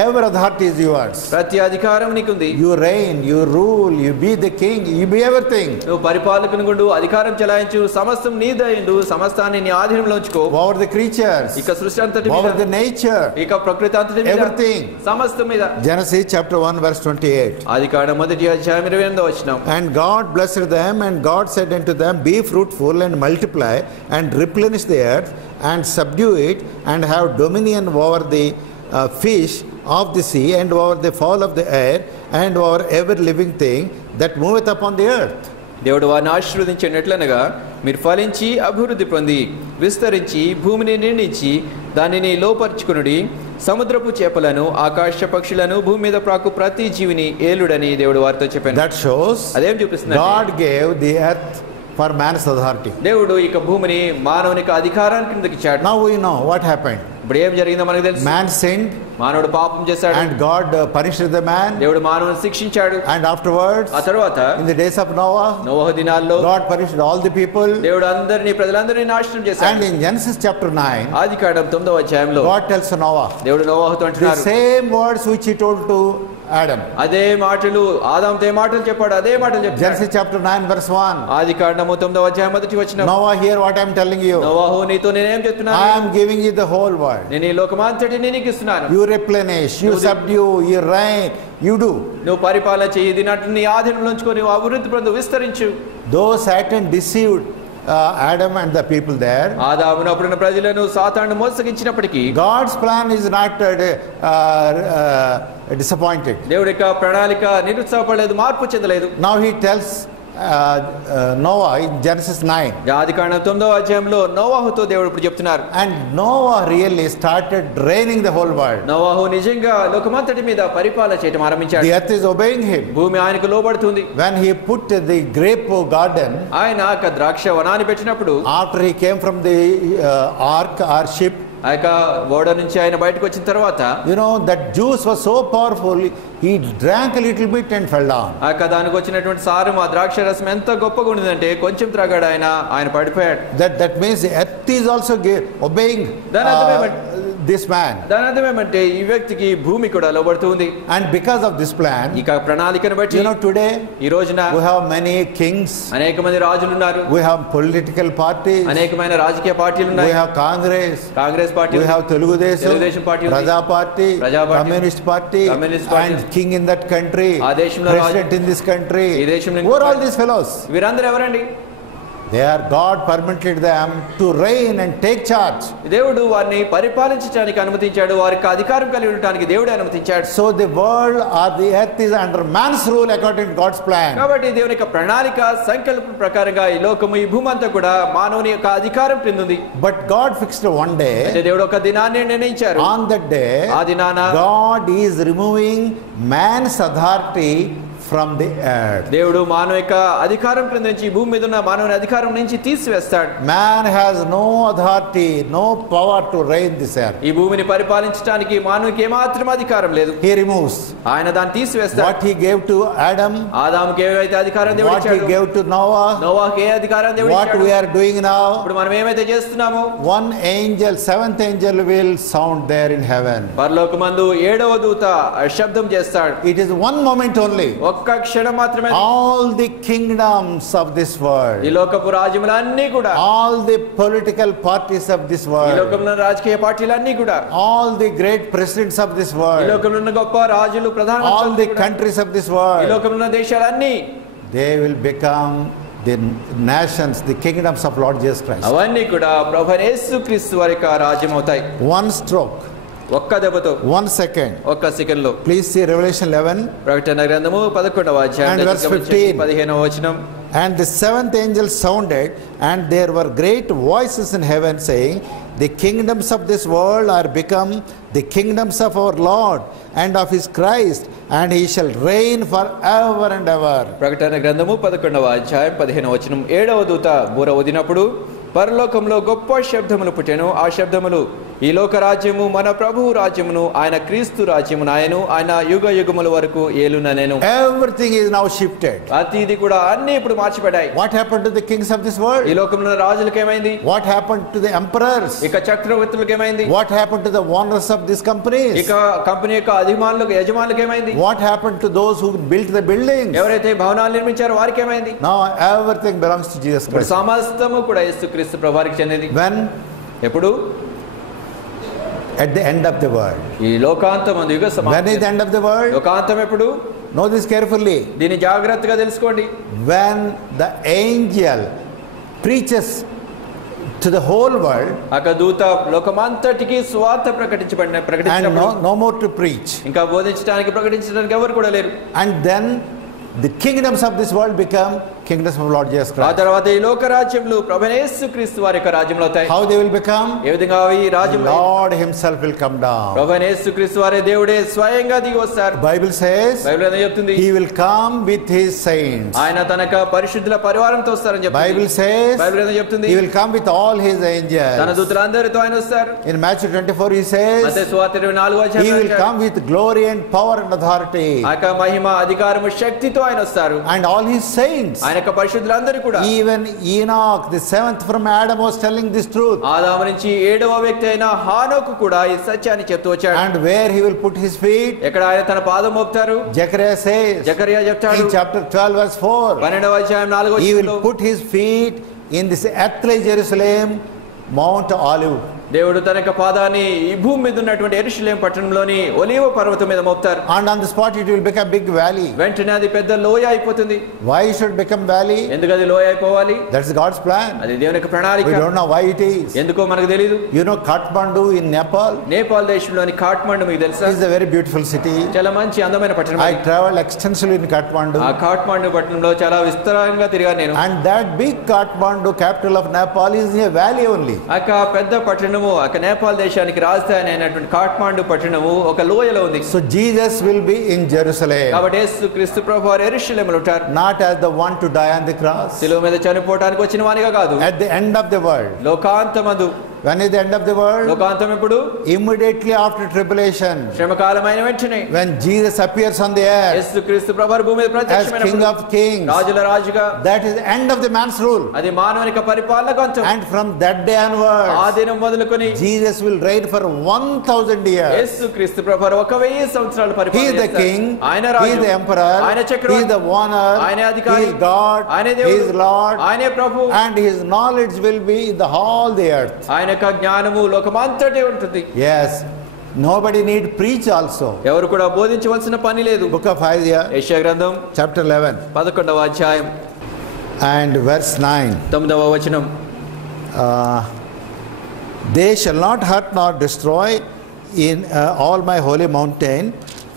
Every authority is yours. ప్రతి అధికారం నీకుంది. You reign, you rule, you be the king, you be everything. నువ్వు పరిపాలకుని గుండు, అధికారం చెలాయించు, సమస్తం నీదైండు, సమస్తాన్ని నీ ఆధీనంలో ఉంచుకో. Over the creatures, ఇక సృష్టి అంతటి over మీద, the nature, ఇక ప్రకృతి అంతటి మీద, everything. సమస్తం మీద. Genesis chapter 1 verse 28. Adikandam 1:28 And God blessed them, and God said unto them, be fruitful and multiply and replenish the earth and subdue it and have dominion over the fish of the sea and over the fowl of the air and over every living thing that moveth upon the earth. దేవుడు వారిని ఆశీర్వదించినట్లనగా మీరు ఫలించి అభివృద్ధి పొంది విస్తరించి భూమిని నిండించి దానిని లోపరుచుకునుడి, సముద్రపు చేపలను ఆకాశ పక్షులను భూమి మీద ప్రాకు ప్రతి జీవిని ఏలుడని దేవుడు వారితో చెప్పాను. That shows అదేం చూపిస్తుంది? God gave the earth for man's authority. దేవుడు ఇక భూమిని మానవునికి అధికారానికి కిందకి ఇచ్చాడు. Now we know what happened. ఇప్పుడు ఏం జరిగిందో మనకు తెలుసు. Man sinned, మానవుడు పాపం చేశాడు, and God punished the man. దేవుడు మానవుని శిక్షించాడు. And afterwards, ఆ తర్వాత in the days of Noah, నోవహు దినాల్లో God punished all the people. దేవుడు ప్రజలందరినీ నాశనం చేశాడు. And in Genesis chapter 9, Adikandam 9:9 God tells Noah దేవుడు నోవహుతో the అంటున్నారు, same words which he told to Adam. అదే మాటలు ఆదాముతో ఏ మాటలు చెప్పాడు అదే మాటలు చెప్పాడు. Genesis chapter 9 verse 1. Adikandam 9:1 Noah, hear what I am telling you. నోవహు నీతో నేనేం చెప్తున్నాను? I am giving you the whole world. నేను ఈ లోకమంతటిని నీకు ఇస్తున్నాను. You replenish, you subdue, you reign, you do. నువ్వు పరిపాలన చేయి, దీనిని నీ ఆధీనంలో ఉంచుకొని నువ్వు అభివృద్ధి పొందు, విస్తరించు. Though Satan deceived Adam and the people there, ఆదామును అప్పుడున్న ప్రజలను సాతాను మోసగించినప్పటికీ God's plan is not disappointed. దేవుడి యొక్క ప్రణాళిక నిరుత్సాహపడలేదు, మార్పు చెందలేదు. Now he tells Noah in Genesis 9. ఆదికాండం 9:9 నోవహుతో దేవుడు ఇప్పుడు చెప్తున్నారు. And Noah really started reigning the whole world. నోవహు నిజంగా లోకమంతటి మీద పరిపాలన చేయడం ఆరంభించాడు. The earth is obeying him. భూమి ఆయనకు లోబడుతుంది. When he put the grape garden, ఆయన ఒక ద్రాక్ష వనాన్ని పెట్టినప్పుడు, after he came from the ark or ship, ఆ యొక్క ఓడ నుంచి ఆయన బయటకు వచ్చిన తర్వాత, that juice was so powerful, he drank a little bit and fell down. ఆ యొక్క దానికి వచ్చినటువంటి సారం, ఆ ద్రాక్ష రసం ఎంత గొప్పగా ఉండిందంటే కొంచెం త్రాగాడు, ఆయన పడిపోయాడు. That means the earth is also obeying this man. దాని అర్థం ఏమంటే ఈ వ్యక్తికి భూమి కూడా లోబడుతుంది. And because of this plan, ఇక ప్రణాళికను బట్టి today ఈ రోజున we have many kings, అనేక మంది రాజులు ఉన్నారు, we have political parties, అనేకమైన రాజకీయ పార్టీలు ఉన్నాయి, we have Congress party, we have Telugudesam party, Praja Party, Communist Party, and king in that country, president in this country. Who are all these fellows? వీరందరూ ఎవరండి? God permitted them to reign and take charge. దేవుడు వారిని పరిపాలించడానికి అనుమతించాడు, వారికి అధికారం కలిగి ఉండడానికి దేవుడే అనుమతించాడు. So the world or the earth is under man's rule according to God's plan. కాబట్టి దేవుని యొక్క ప్రణాళిక సంకల్పం ప్రకారంగా ఈ లోకము, ఈ భూమి అంతా కూడా మానవుని యొక్క అధికారం కింద ఉంది. But God fixed one day. దేవుడు ఒక దినాన్ని నిర్ణయించారు. On that day, ఆ దినాన God is removing man's authority from the earth. దేవుడు మానవ యొక్క అధికారం క్రింద నుంచి, భూమి మీద ఉన్న మానవుని అధికారం నుంచి తీసివేస్తాడు. Man has no authority, no power to reign this earth. ఈ భూమిని పరిపాలించడానికి మానవునికి ఏమాత్రం అధికారం లేదు. He removes ఆయన దాన్ని తీసివేస్తాడు. what he gave to Adam, ఆదాముకి ఏవైతే అధికారం దేవుడు what he ఇచ్చాడు, gave to Noah, నోవాహుకి ఏ అధికారం దేవుడు what ఇచ్చాడు, we are doing now. ఇప్పుడు మనం ఏమైతే చేస్తున్నామో, One angel, seventh angel will sound there in heaven. పరలోకమందు 7వ దూత శబ్దం చేస్తాడు. It is one moment only. ఒక్క క్షణం మాత్రమే. All the kingdoms of this world, ఈ లోకపు రాజ్యములన్నీ కూడా, all the political parties of this ఈ world, లోకంలో ఉన్న రాజకీయ పార్టీలన్నీ కూడా, all the great presidents of this ఈ world, లోకంలో ఉన్న గొప్ప రాజులు, all ప్రధానమంత్రులు the కూడా, countries of this ఈ world, లోకంలో ఉన్న దేశాలన్నీ they will become the nations, the kingdoms of Lord Jesus Christ. అవన్నీ కూడా ప్రభువైన యేసుక్రీస్తు వారి యొక్క రాజ్యం అవుతాయి. One stroke, ఒక్క దెబ్బతో, 1 second. ఒక్క సెకండ్ లో. Please see Revelation 11. ప్రకటన గ్రంథము 11వ అధ్యాయం And verse 15. 15వ వచనం. And the seventh angel sounded, and there were great voices in heaven saying, the kingdoms of this world are become the kingdoms of our Lord and of his Christ, and he shall reign forever and ever. ప్రకటన గ్రంథము 11వ అధ్యాయం 15వ వచనం. 7వ దూత బూర ఊదినప్పుడు పరలోకంలో గొప్ప శబ్దములు పుట్టెను. ఆ శబ్దములు, ఈ లోక రాజ్యము మన ప్రభువు రాజ్యమును, ఆయన క్రీస్తు రాజ్యమును ఆయన యుగ యుగముల వరకు ఏలుననెను. Everything is now shifted. అతిది కూడా అన్ని ఇప్పుడు మార్చిపడ్డాయి. What happened to the kings of this world? ఈ లోకంలో రాజులకు ఏమైంది? What happened to the emperors? ఇక చక్రవర్తులకు ఏమైంది? What happened to the owners of these companies? ఇక కంపెనీ యొక్క యజమానులకు ఏమైంది? What happened to those who built the buildings? ఎవరైతే భవనాలు నిర్మించారో వారికి ఏమైంది? Now everything belongs to Jesus ఇప్పుడు Christ. సమస్తము కూడా యేసుక్రీస్తు ప్రభువారికి చెందింది. When? ఎప్పుడు? At the end of the world. ఈ లోకాంతమందు యుగ When is సమాప్తి. the end of the world? లోకాంతం ఎప్పుడు? Know this carefully. దీన్ని జాగ్రత్తగా తెలుసుకోండి. When the angel preaches to the whole world అక దూత లోకమంతటికి సువార్త ప్రకటించినప్పుడు and no more to preach, ఇంకా బోధించడానికి ప్రకటించడానికి ఎవరు కూడా లేరు. and then the kingdoms of this world become kingdoms of Lord Jesus ఆ Christ. తర్వాత ఈ లోక రాజ్యములు ప్రభువైన యేసుక్రీస్తు వారి యొక్క రాజ్యములు అవుతాయి. How they will become? ఏ విధంగా ఈ రాజ్యములు? Lord himself will come down. ప్రభువైన యేసుక్రీస్తు వారే దేవుడే స్వయంగా దిగి వస్తారు. Bible says బైబిల్ ఏం చెప్తుంది? he will come with his saints. ఆయన తన యొక్క పరిశుద్ధుల పరివారంతో వస్తారని చెప్తుంది. Bible says బైబిల్ ఏం చెప్తుంది? he will come with all his తన angels. దూతలందరితో ఆయన వస్తారు. In Matthew 24 he says మత్తయి సువార్త 24వ he అధ్యాయంలో will come with glory and power and authority, ఆ యొక్క మహిమ, అధికారము, శక్తితో ఆయన వస్తారు. and all his saints. ఆయన యొక్క పరిశుద్ధులందరూ కూడా. Even Enoch, the seventh from Adam, was telling this truth. ఆదాము నుంచి 7వ వ్యక్తి అయిన హానోకు కూడా ఈ సత్యాన్ని చెప్తూ వచ్చాడు. And where he will put his feet? ఎక్కడ ఆయన తన పాదం మోపుతారు? Zechariah says జకరియా చెప్తాడు in chapter 12 verse 4, 12వ అధ్యాయం 4వ he will వచనంలో put his feet in this earthly Jerusalem, Mount Olive. దేవుడు తన యొక్క పాదాన్ని ఈ భూమి మీద ఉన్నటువంటి యెరూషలేము పట్టణంలోని ఒలీవ పర్వతం మీద మోపుతారు. And on the spot it will become big valley. వెంటనే అది పెద్ద లోయ అయిపోతుంది. Why it should become valley? ఎందుకు అది లోయ అయిపోవాలి? That's God's plan. అది దేవుని యొక్క ప్రణాళిక. We don't know why it is. ఎందుకో మనకు తెలియదు. You know Kathmandu in Nepal Nepal దేశంలోని కాఠ్మండు మీకు తెలుసా? is a very beautiful city. చాలా మంచి అందమైన పట్టణం. I traveled extensively in Kathmandu. ఆ కాఠ్మండు పట్టణంలో చాలా విస్తారంగా తిరిగాను నేను. And that big Kathmandu, capital of Nepal, is in a valley only. అక పెద్ద పట్టణము, అక నేపాల్ దేశానికి రాజధాని అయినటువంటి కాఠ్మండు పట్టణము ఒక లోయలో ఉంది. So Jesus will be in Jerusalem, కాబట్టి యేసుక్రీస్తు ప్రభువారు యెరూషలేములో ఉంటారు. not as the one to die on the cross. శిలువ మీద చనిపోవడానికి వచ్చిన వానిగా కాదు. At the end of the world. లోకాంతమందు. When is the end of the world? లోకాంతం ఎప్పుడు? Immediately after tribulation. శ్రమకాలమైన వెంటనే When Jesus appears on the earth యేసుక్రీస్తు ప్రభువారు భూమి మీద as ప్రత్యక్షమైనప్పుడు, King of Kings, రాజుల రాజుగా, that is the end of the man's rule. అది మానవునిక పరిపాలనకు అంతం. And from that day ఆ onwards, దినం మొదలుకొని Jesus will reign for 1000 years. యేసుక్రీస్తు ప్రభువారు 1000 సంవత్సరాలు He పరిపాలన is the చేస్తారు. king, ఆయన he is Raju, the emperor, ఆయన he is Chakravarthi, the owner, ఆయన he అధికారి, is God, ఆయన he is దేవుడు, Lord, ఆయనే ప్రభు. and his knowledge will be in the whole the earth. ఆయన యొక్క జ్ఞానము లోకమంతటే ఉంటుంది. Yes, nobody need preach also. ఎవరు కూడా బోధించవలసిన పని లేదు. Book of Isaiah, యెషయా గ్రంథం chapter 11 11వ అధ్యాయం and verse 9. 9వ వచనం. They shall not hurt nor destroy in all my holy mountain,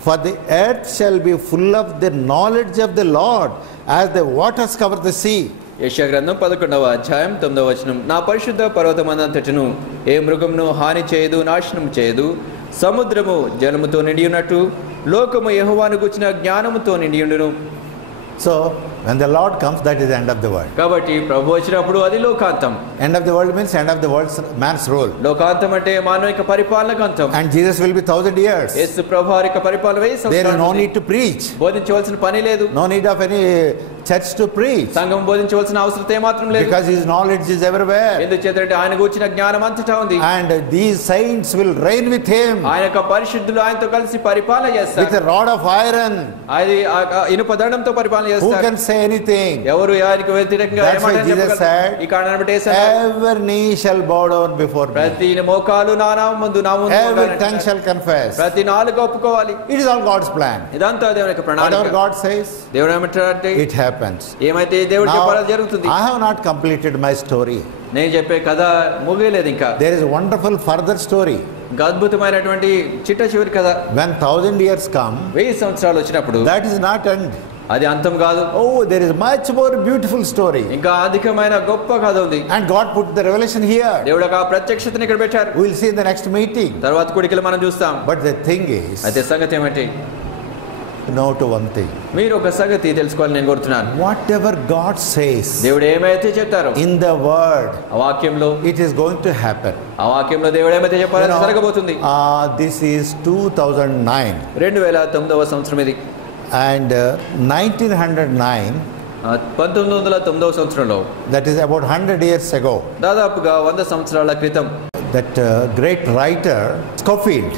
for the earth shall be full of the knowledge of the Lord as the waters cover the sea. యెషయా గ్రంథం 11వ అధ్యాయం 9వ వచనం. నా పరిశుద్ధ పర్వతమందంతటను ఏ మృగమును హాని చేయదు, నాశనం చేయదు. సముద్రము జలముతో నిండి ఉన్నట్టు లోకము యెహోవాను గూర్చిన జ్ఞానముతో నిండి ఉండును. So when the Lord comes, that is the end of the world. కాబట్టి ప్రభు వచ్చినప్పుడు అది లోకాంతం. End of the world means end of the world's man's rule. లోకాంతం అంటే మానవిక పరిపాలనకు అంతం. And Jesus will be 1000 years. యేసు ప్రభు వారి యొక్క పరిపాలన 1000 సంవత్సరాలు. There is no need to preach. బోధించవలసిన పని లేదు. No need of any church to preach. సంఘం బోధించవలసిన అవసరం ఏమాత్రం లేదు. Because his knowledge is everywhere. ఎందుచేతంటే ఆయన గురించిన జ్ఞానం అంతటా ఉంది. And these saints will reign with him. ఆయన యొక్క పరిశుద్ధులు ఆయనతో కలిసి పరిపాలన చేస్తారు. With a rod of iron. అది ఇనుప దండంతో పరిపాలన చేస్తారు. Who can say anything? ఎవరు ఆయనకు వ్యతిరేకంగా ఏమాటని చెప్పగలరు? ఈ కారణాన్ని బట్టి every knee shall bow down before me. ప్రతి మోకాలు నా నామముందు నా ముందు every tongue shall confess. ప్రతి నాలుక ఒప్పుకోవాలి. It is all God's plan. ఇదంతా దేవుని యొక్క ప్రణాళిక. Whatever God says, దేవుడు ఏమంటాడంటే it happens. ఏమైతే దేవుడు చెప్పాలో జరుగుతుంది. I have not completed my story. నేను చెప్పే కథ ముగియలేదు ఇంకా. There is a wonderful further story. ఇంకా అద్భుతమైనటువంటి చిట్ట చివరి కథ. When 1000 years come, 1000 సంవత్సరాలు వచ్చినప్పుడు, that is not end. అది అంతం కాదు. Oh, there is much more beautiful story. ఇంకా అధికమైన గొప్ప కథ ఉంది. And God put the revelation here. దేవుడు ఆ ప్రత్యక్షతని ఇక్కడ పెట్టారు. We will see in the next meeting. తర్వాత కూడికలో మనం చూస్తాం. But the thing is, అయితే సంగతి ఏమంటే, know to one thing. మీరు ఒక సంగతి తెలుసుకోవాలని నేను కోరుతున్నాను. Whatever God says, దేవుడు ఏమైతే చెప్తారో in the word, ఆ వాక్యంలో, it is going to happen. ఆ వాక్యంలో దేవుడు ఏమైతే చెప్పారో అది జరగబోతుంది. This is 2009. 2009వ సంవత్సరం ఇది. And 1909, 1909వ సంవత్సరంలో, that is about 100 years ago, దాదాపుగా 100 సంవత్సరాల క్రితం, that great writer Scofield,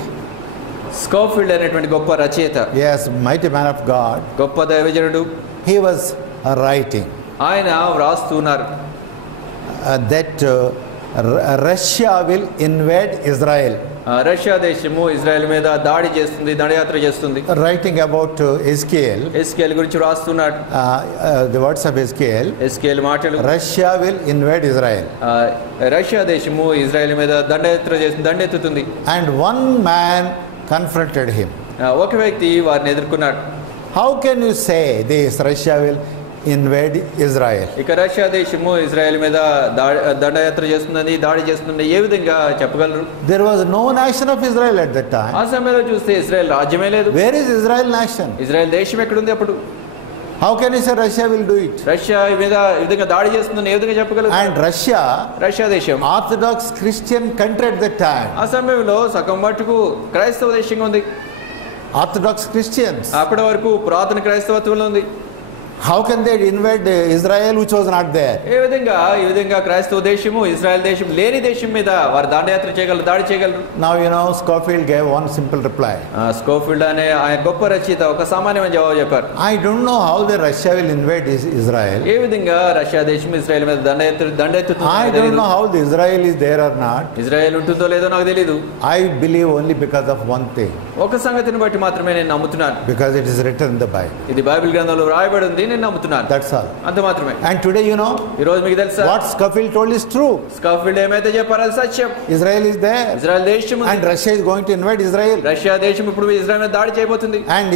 అనేటువంటి గొప్ప రచయిత, yes, mighty man of God, గొప్ప దైవజనుడు, he was writing ఆయన వ్రాస్తున్నారు that Russia will invade Israel. Russia దేశము ఇజ్రాయెల్ మీద దాడి చేస్తుంది, దండయాత్ర చేస్తుంది. Writing about Ezekiel గురించి రాస్తున్నాడు. The words of Ezekiel మాటలు, Russia will invade Israel. Russia దేశము ఇజ్రాయెల్ మీద దండయాత్ర చేస్తుంది, దండెత్తుతుంది. And one man confronted him. ఒక వ్యక్తి వారిని ఎదుర్కొన్నాడు. How can you say this Russia will invade Israel? ఇక రష్యా దేశము ఇజ్రాయెల్ మీద దండయాత్ర చేస్తుందని, దాడి చేస్తుందని ఏ విధంగా చెప్పగలరు? There was no nation of Israel at that time. ఆ సమయంలో చూస్తే ఇజ్రాయెల్ రాజ్యమే లేదు. Where is Israel nation? Israel దేశం ఎక్కడుంది అప్పుడు? How can you say Russia will do it? Russia మీద ఈ విధంగా దాడి చేస్తుందని ఏ విధంగా చెప్పగలరు? And రష్యా దేశం Orthodox Christian country at that time. ఆ సమయంలో సగం మట్టుకు క్రైస్తవ దేశంగా ఉంది. Orthodox Christians. అప్పటి వరకు పురాతన క్రైస్తవత్వంలో ఉంది. How can they invade Israel which was not there? ఈ విధంగా క్రైస్తవ దేశము ఇజ్రాయెల్ దేశం లేని దేశం మీద వారు దండయాత్ర చేయగలరు, దాడి చేయగలరు. Now you know Scofield gave one simple reply. Scofield అనే ఆయన గొప్ప రచయిత ఒక సామాన్యమైన జవాబు చెప్పారు. I don't know how the Russia will invade Israel. ఏ విధంగా రష్యా దేశం ఇజ్రాయెల్ మీద దండెత్తుతుందో I don't know how the Israel is there or not. Israel ఉంటుందో లేదో నాకు తెలియదు. I believe only because of one thing. ఒక సంగతిని బట్టి మాత్రమే నేను నమ్ముతున్నాను. Because it is written in the Bible. ఇది బైబిల్ గ్రంథంలో రాయబడి ఉంది, నేను నమ్ముతున్నాను. That's all. అంత మాత్రమే. And today you know, ఈ రోజు మీకు తెలుసా, what Scofield told is true. Scofield ఏమైతే చెప్పారో అది సత్యం. Israel is there. ఇజ్రాయెల్ దేశం ఉంది. And Russia is going to invade Israel. Russia దేశం ఇప్పుడు ఇజ్రాయెల్ మీద దాడి చేయబోతుంది. And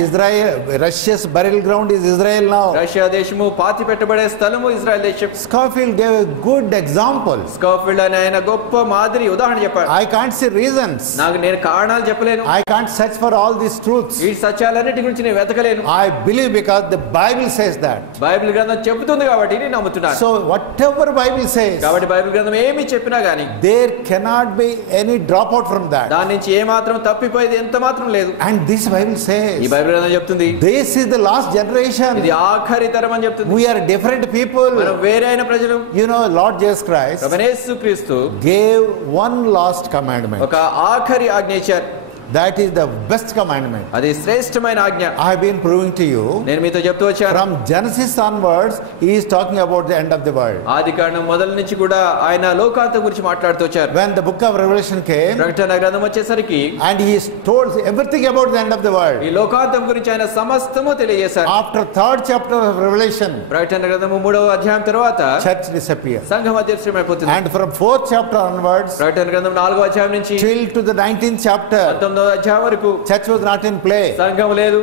Russia's burial ground is Israel now. Russia దేశము పాతి పెట్టబడే స్థలము ఇజ్రాయెల్ దేశం. Scofield gave a good example. Scofield అనే ఆయన గొప్ప మాదిరి ఉదాహరణ చెప్పాడు. I can't see reasons. నేను కారణాలు చెప్పలేను. I can't search for all these truths. ఈ సత్యాలన్నిటి గురించి నేను వెతకలేను. I believe because the Bible says that. Bible గ్రంథం చెబుతుంది కాబట్టి నేను నమ్ముతున్నాను. So whatever Bible says, కాబట్టి బైబిల్ గ్రంథం ఏమి చెప్పినా గానీ there cannot be any dropout from that. దాని నుంచి ఏ మాత్రం తప్పిపోయేది ఎంత మాత్రం లేదు. And this Bible says, ఈ బైబిల్ గ్రంథం చెప్తుంది, this is the last generation. ఇది ఆఖరి తరం అని చెప్తుంది. We are different people. మనం వేరే అయిన ప్రజలు. You know, Lord Jesus Christ ప్రభువైన యేసుక్రీస్తు gave one last commandment. ఒక ఆఖరి ఆజ్ఞ ఇచ్చారు. That is the best commandment. అది శ్రేష్టమైన ఆజ్ఞ. I have been proving to you. నేను మీతో చెప్తూ వచ్చాను. From Genesis onwards, he is talking about the end of the world. ఆదికాండం మొదలు నుంచి కూడా ఆయన లోకాంతం గురించి మాట్లాడుతూ వచ్చారు. When the book of Revelation came, ప్రకటన గ్రంథం వచ్చేసరికి, and he told everything about the end of the world. ఈ లోకాంతం గురించి ఆయన సమస్తము తెలియజేశారు. After third chapter of Revelation, ప్రకటన గ్రంథము 3వ అధ్యాయం తర్వాత church disappears. సంఘం అదృశ్యమైపోతుంది. And from fourth chapter onwards, ప్రకటన గ్రంథం 4వ అధ్యాయం నుంచి till to the 19th chapter, 19వ అధ్యాయం వరకు church was not in play. సంఘం లేదు.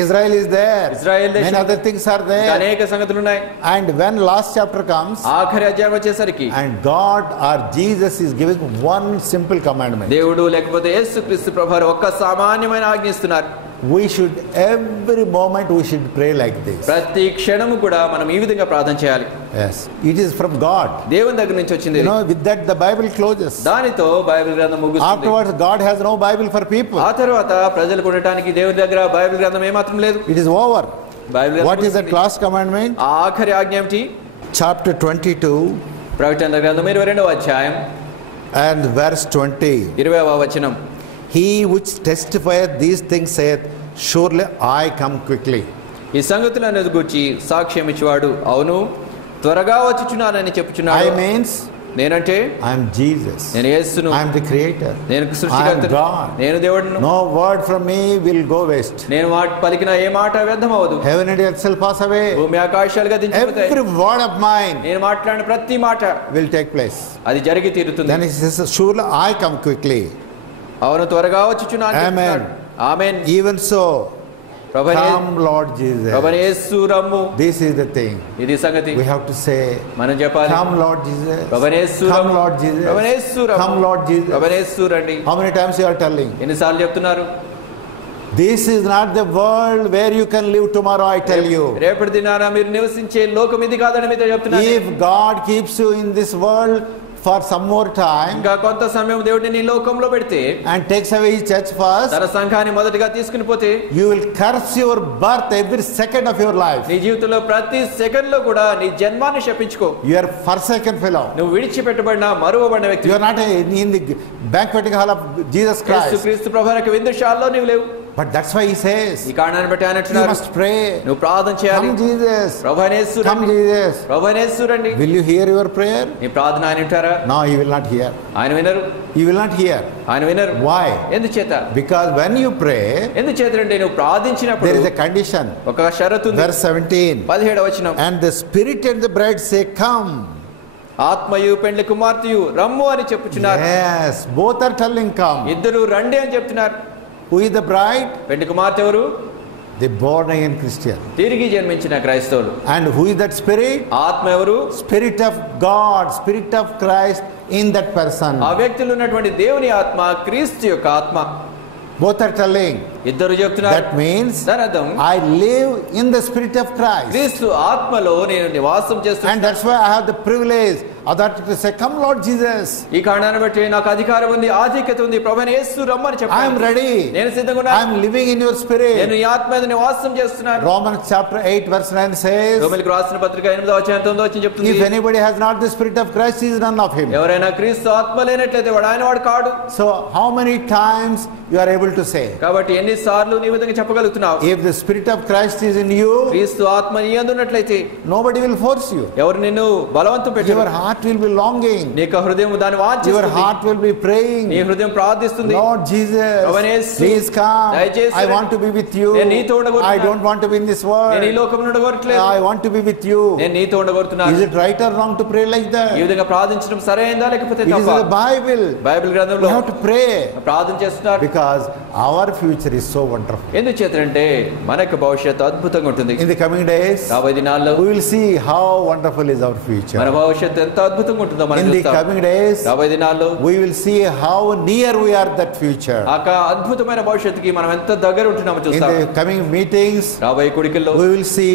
Israel is there. ఇజ్రాయెల్ దేశం. Many other things are there. అనేక సంగతులు ఉన్నాయి. And when last chapter comes, ఆఖరి అధ్యాయం వచ్చేసరికి, and God or Jesus is giving one simple commandment. దేవుడు లేకపోతే యేసుక్రీస్తు ప్రభువారు ఒక్క సామాన్యమైన ఆజ్ఞ ఇస్తున్నారు. we should every moment we should pray like this. ప్రతి క్షణము కూడా మనం ఈ విధంగా ప్రార్థన చేయాలి. Yes, it is from God. దేవుని దగ్గర నుంచి వచ్చింది. You know, with that the Bible closes. దానితో బైబిల్ గ్రంథం ముగుస్తుంది. Afterwards God has no Bible for people. ఆ తర్వాత ప్రజలకు ఉండటానికి దేవుని దగ్గర బైబిల్ గ్రంథం ఏమాత్రం లేదు. It is over. Bible What is that last commandment? ఆఖరి ఆజ్ఞ ఏమిటి? Chapter 22 ప్రకటన గ్రంథం 22వ అధ్యాయం and verse 20. 20వ వచనం. He which testifieth these things saith, surely I come quickly. ఈ సంగతులను గూర్చి సాక్ష్యం ఇచ్చేవాడు అవును త్వరగా వచ్చుచున్నానని చెప్పుచున్నాడు. I means నేనంటే I am Jesus. నేను యేసును. I am the creator. నేను సృష్టికర్తను. నేను దేవుడును. No word from me will go waste. నేను పలికిన ఏ మాట వ్యర్థం అవ్వదు. Heaven and earth shall pass away. భూమి ఆకాశాలు గతించిపోతాయి. Every word of mine నేను మాట్లాడిన ప్రతి మాట will take place. అది జరిగి తీరుతుంది. Then he says, surely I come quickly. అవును త్వరగా వచ్చుచున్నాను. Amen. ఆమేన్. Even so, come Lord Jesus. ప్రభువైన యేసు రమ్ము. This is the thing. ఇది సంగతి. We have to say, మనం చెప్పాలి. come Lord Jesus. ప్రభువైన యేసు రమ్ము. Come Lord Jesus. ప్రభువైన యేసు రమ్ము. Come Lord Jesus. ప్రభువైన యేసు రండి. How many times you are telling? ఎన్నిసార్లు చెప్తున్నారు? This is not the world where you can live tomorrow, I tell you. రేపటి దినాన మీరు నివసించే లోకం ఇది కాదని మీతో చెప్తున్నాను. If God keeps you in this world for some more time ఇంకా కొంత సమయం దేవుడిని నీ లోకంలో పెడితే and takes away his church first, తన సంఘాన్ని మొదటిగా తీసుకుని పోతే you will curse your birth every second of your life. నీ జీవితంలో ప్రతి సెకండ్ లో కూడా నీ జన్మాన్ని శపించుకో. You are forsaken fellow. నువ్వు విడిచిపెట్టబడిన మరువబడిన వ్యక్తి. You are not in the banqueting hall of Jesus Christ. యేసుక్రీస్తు ప్రభువు యొక్క విందుశాలలో నీవు లేవు. But that's why he says, ఈ కారణాన్ని బట్టి ఆయన you అంటున్నారు, must pray. నువ్వు ప్రార్థన చేయాలి. Come Jesus. ప్రభువైన యేసు Come రండి. Jesus. ప్రభువైన యేసు రండి. Will you hear your prayer? నీ ప్రార్థన ఆయన వింటారా? No, he will not hear. ఆయన వినరు. He will not hear. ఆయన వినరు. Why? ఎందుచేత? Because when you pray, ఎందుచేతంటే నువ్వు ప్రార్థించినప్పుడు there is a condition. ఒక షరతు ఉంది. Verse 17. 17వ వచనం. And the spirit and the bride say, come. ఆత్మయు పెండ్లి కుమార్తెయు రమ్ము అని చెప్పుచున్నారు. Yes, both are telling come. ఇద్దరు రండి అని చెప్తున్నారు. Who is the bride? పెండ్లి కుమార్తె ఎవరు? The born again Christian. తిరిగి జన్మించిన క్రైస్తవులు. And who is that spirit? ఆత్మ ఎవరు? Spirit of God, Spirit of Christ in that person. ఆ వ్యక్తిలో ఉన్నటువంటి దేవుని ఆత్మ క్రీస్తు యొక్క ఆత్మ. Both are telling. ఇద్దరు చెప్తున్నారు. That means దాని అర్థం I live in the Spirit of Christ. క్రీస్తు ఆత్మలో నేను నివాసం చేస్తున్నాను. And that's why I have the privilege authority to say, come Lord Jesus. ఈ కారణాన్ని బట్టి నాకు అధికారం ఉంది, ఆధిక్యత ఉంది. ప్రభువైన యేసు రమ్మని చెప్పాను. I am ready. నేను సిద్ధంగా ఉన్నాను. I am living in your spirit. నేను ఈ ఆత్మ మీద నివాసం చేస్తున్నాను. Romans chapter 8 verse 9 says, రోమీయులకు రాసిన పత్రిక 8వ అధ్యాయం 9వ వచనం చెప్తుంది, if anybody has not the Spirit of Christ, he is none of him. ఎవరైనా క్రీస్తు ఆత్మ లేనట్లయితే వాడు ఆయన వాడు కాడు. So how many times you are able to say? కాబట్టి ఎన్ని సార్లు నీ విధంగా చెప్పగలుగుతున్నావు? If the Spirit of Christ is in you, క్రీస్తు ఆత్మ నీ యందు ఉన్నట్లయితే nobody will force you. ఎవరు నిన్ను బలవంతం పెట్టరు. Your heart will be longing. నీకు హృదయం దాని వాంఛిస్తుంది. Your heart will be praying. నీ హృదయం ప్రార్థిస్తుంది. Lord Jesus, please come. I want to be with you. I don't want to be in this world. నేను ఈ లోకంలో ఉండగోరట్లేదు. I want to be with you. నేను నీతో ఉండగోరుతున్నాను. Is it right or wrong to pray like that? ఈ విధంగా ప్రార్థించడం సరైనదా లేకపోతే తప్పా? It is the Bible. Bible గ్రంథంలో we have to pray. ప్రార్థన చేస్తున్నారు. Because our future is so wonderful. ఎందుచేతంటే మనకు భవిష్యత్తు అద్భుతంగా ఉంటుంది. In the coming days, రాబోయే దినాల్లో we will see how wonderful is our future. మన భవిష్యత్తు ఎంత అద్భుతంగా ఉంటుందో మనం చూస్తాం. In the coming days, రాబోయే దినాల్లో we will see how near we are that future. ఆ అద్భుతమైన భవిష్యత్తుకి మనం ఎంత దగ్గర ఉంటున్నామో చూస్తాం. In the coming meetings, రాబోయే కూడికల్లో we will see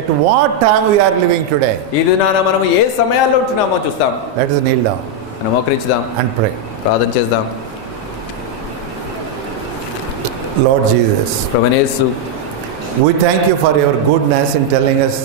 at what time we are living today. ఈ దినాన మనం ఏ సమయాల్లో ఉంటున్నామో చూస్తాం. Let us kneel down. మనం మోకరించుదాం and pray. ప్రార్థన చేద్దాం. Lord Jesus, ప్రభువైన యేసు, we thank you for your goodness in telling us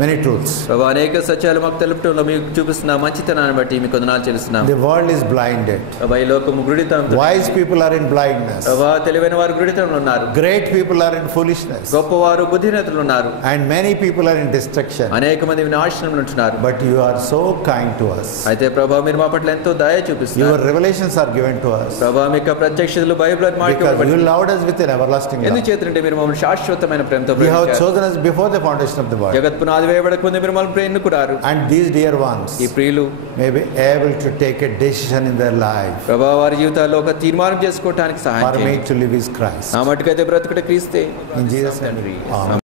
many truths. ప్రభు అనేక సత్యాలు మాకు తెలుపటంలో మీకు చూపిస్తున్న మంచితనాన్ని బట్టి మీకు వందనాలు చెల్లిస్తున్నాం. The world is blinded. ప్రభు ఈ లోకము గుడితనంతో, wise people are in blindness. ప్రభు తెలివైన వారు గుడితనంలో ఉన్నారు. Great people are in foolishness. గొప్పవారు బుద్ధిహీనతలో ఉన్నారు. And many people are in destruction. అనేక మంది వినాశనంలో ఉంటున్నారు. But you are so kind to us. అయితే ప్రభు మీరు మా పట్ల ఎంతో దయ చూపిస్తున్నారు. Your revelations are given to us. ప్రభు మీ యొక్క ప్రత్యక్షతలు బైబిల్లో మాకు because you loved us with an everlasting love. ఎందుచేతంటే మీరు మమ్మల్ని శాశ్వతమైన ప్రేమతో you have ప్రేమించారు. chosen us before the foundation of the world. జగత్ పునాది వేయబడక ముందే మీరు మమ్మల్ని ఎన్నుకున్నారు. And these dear ones, ఈ ప్రియులు may be able to take a decision in their life. ప్రభు వారి జీవితాల్లో ఒక తీర్మానం చేసుకోవడానికి సహాయం for చేయండి. me to live is Christ. నా మట్టుకైతే బ్రతుకుట క్రీస్తే. In Jesus' name. Amen.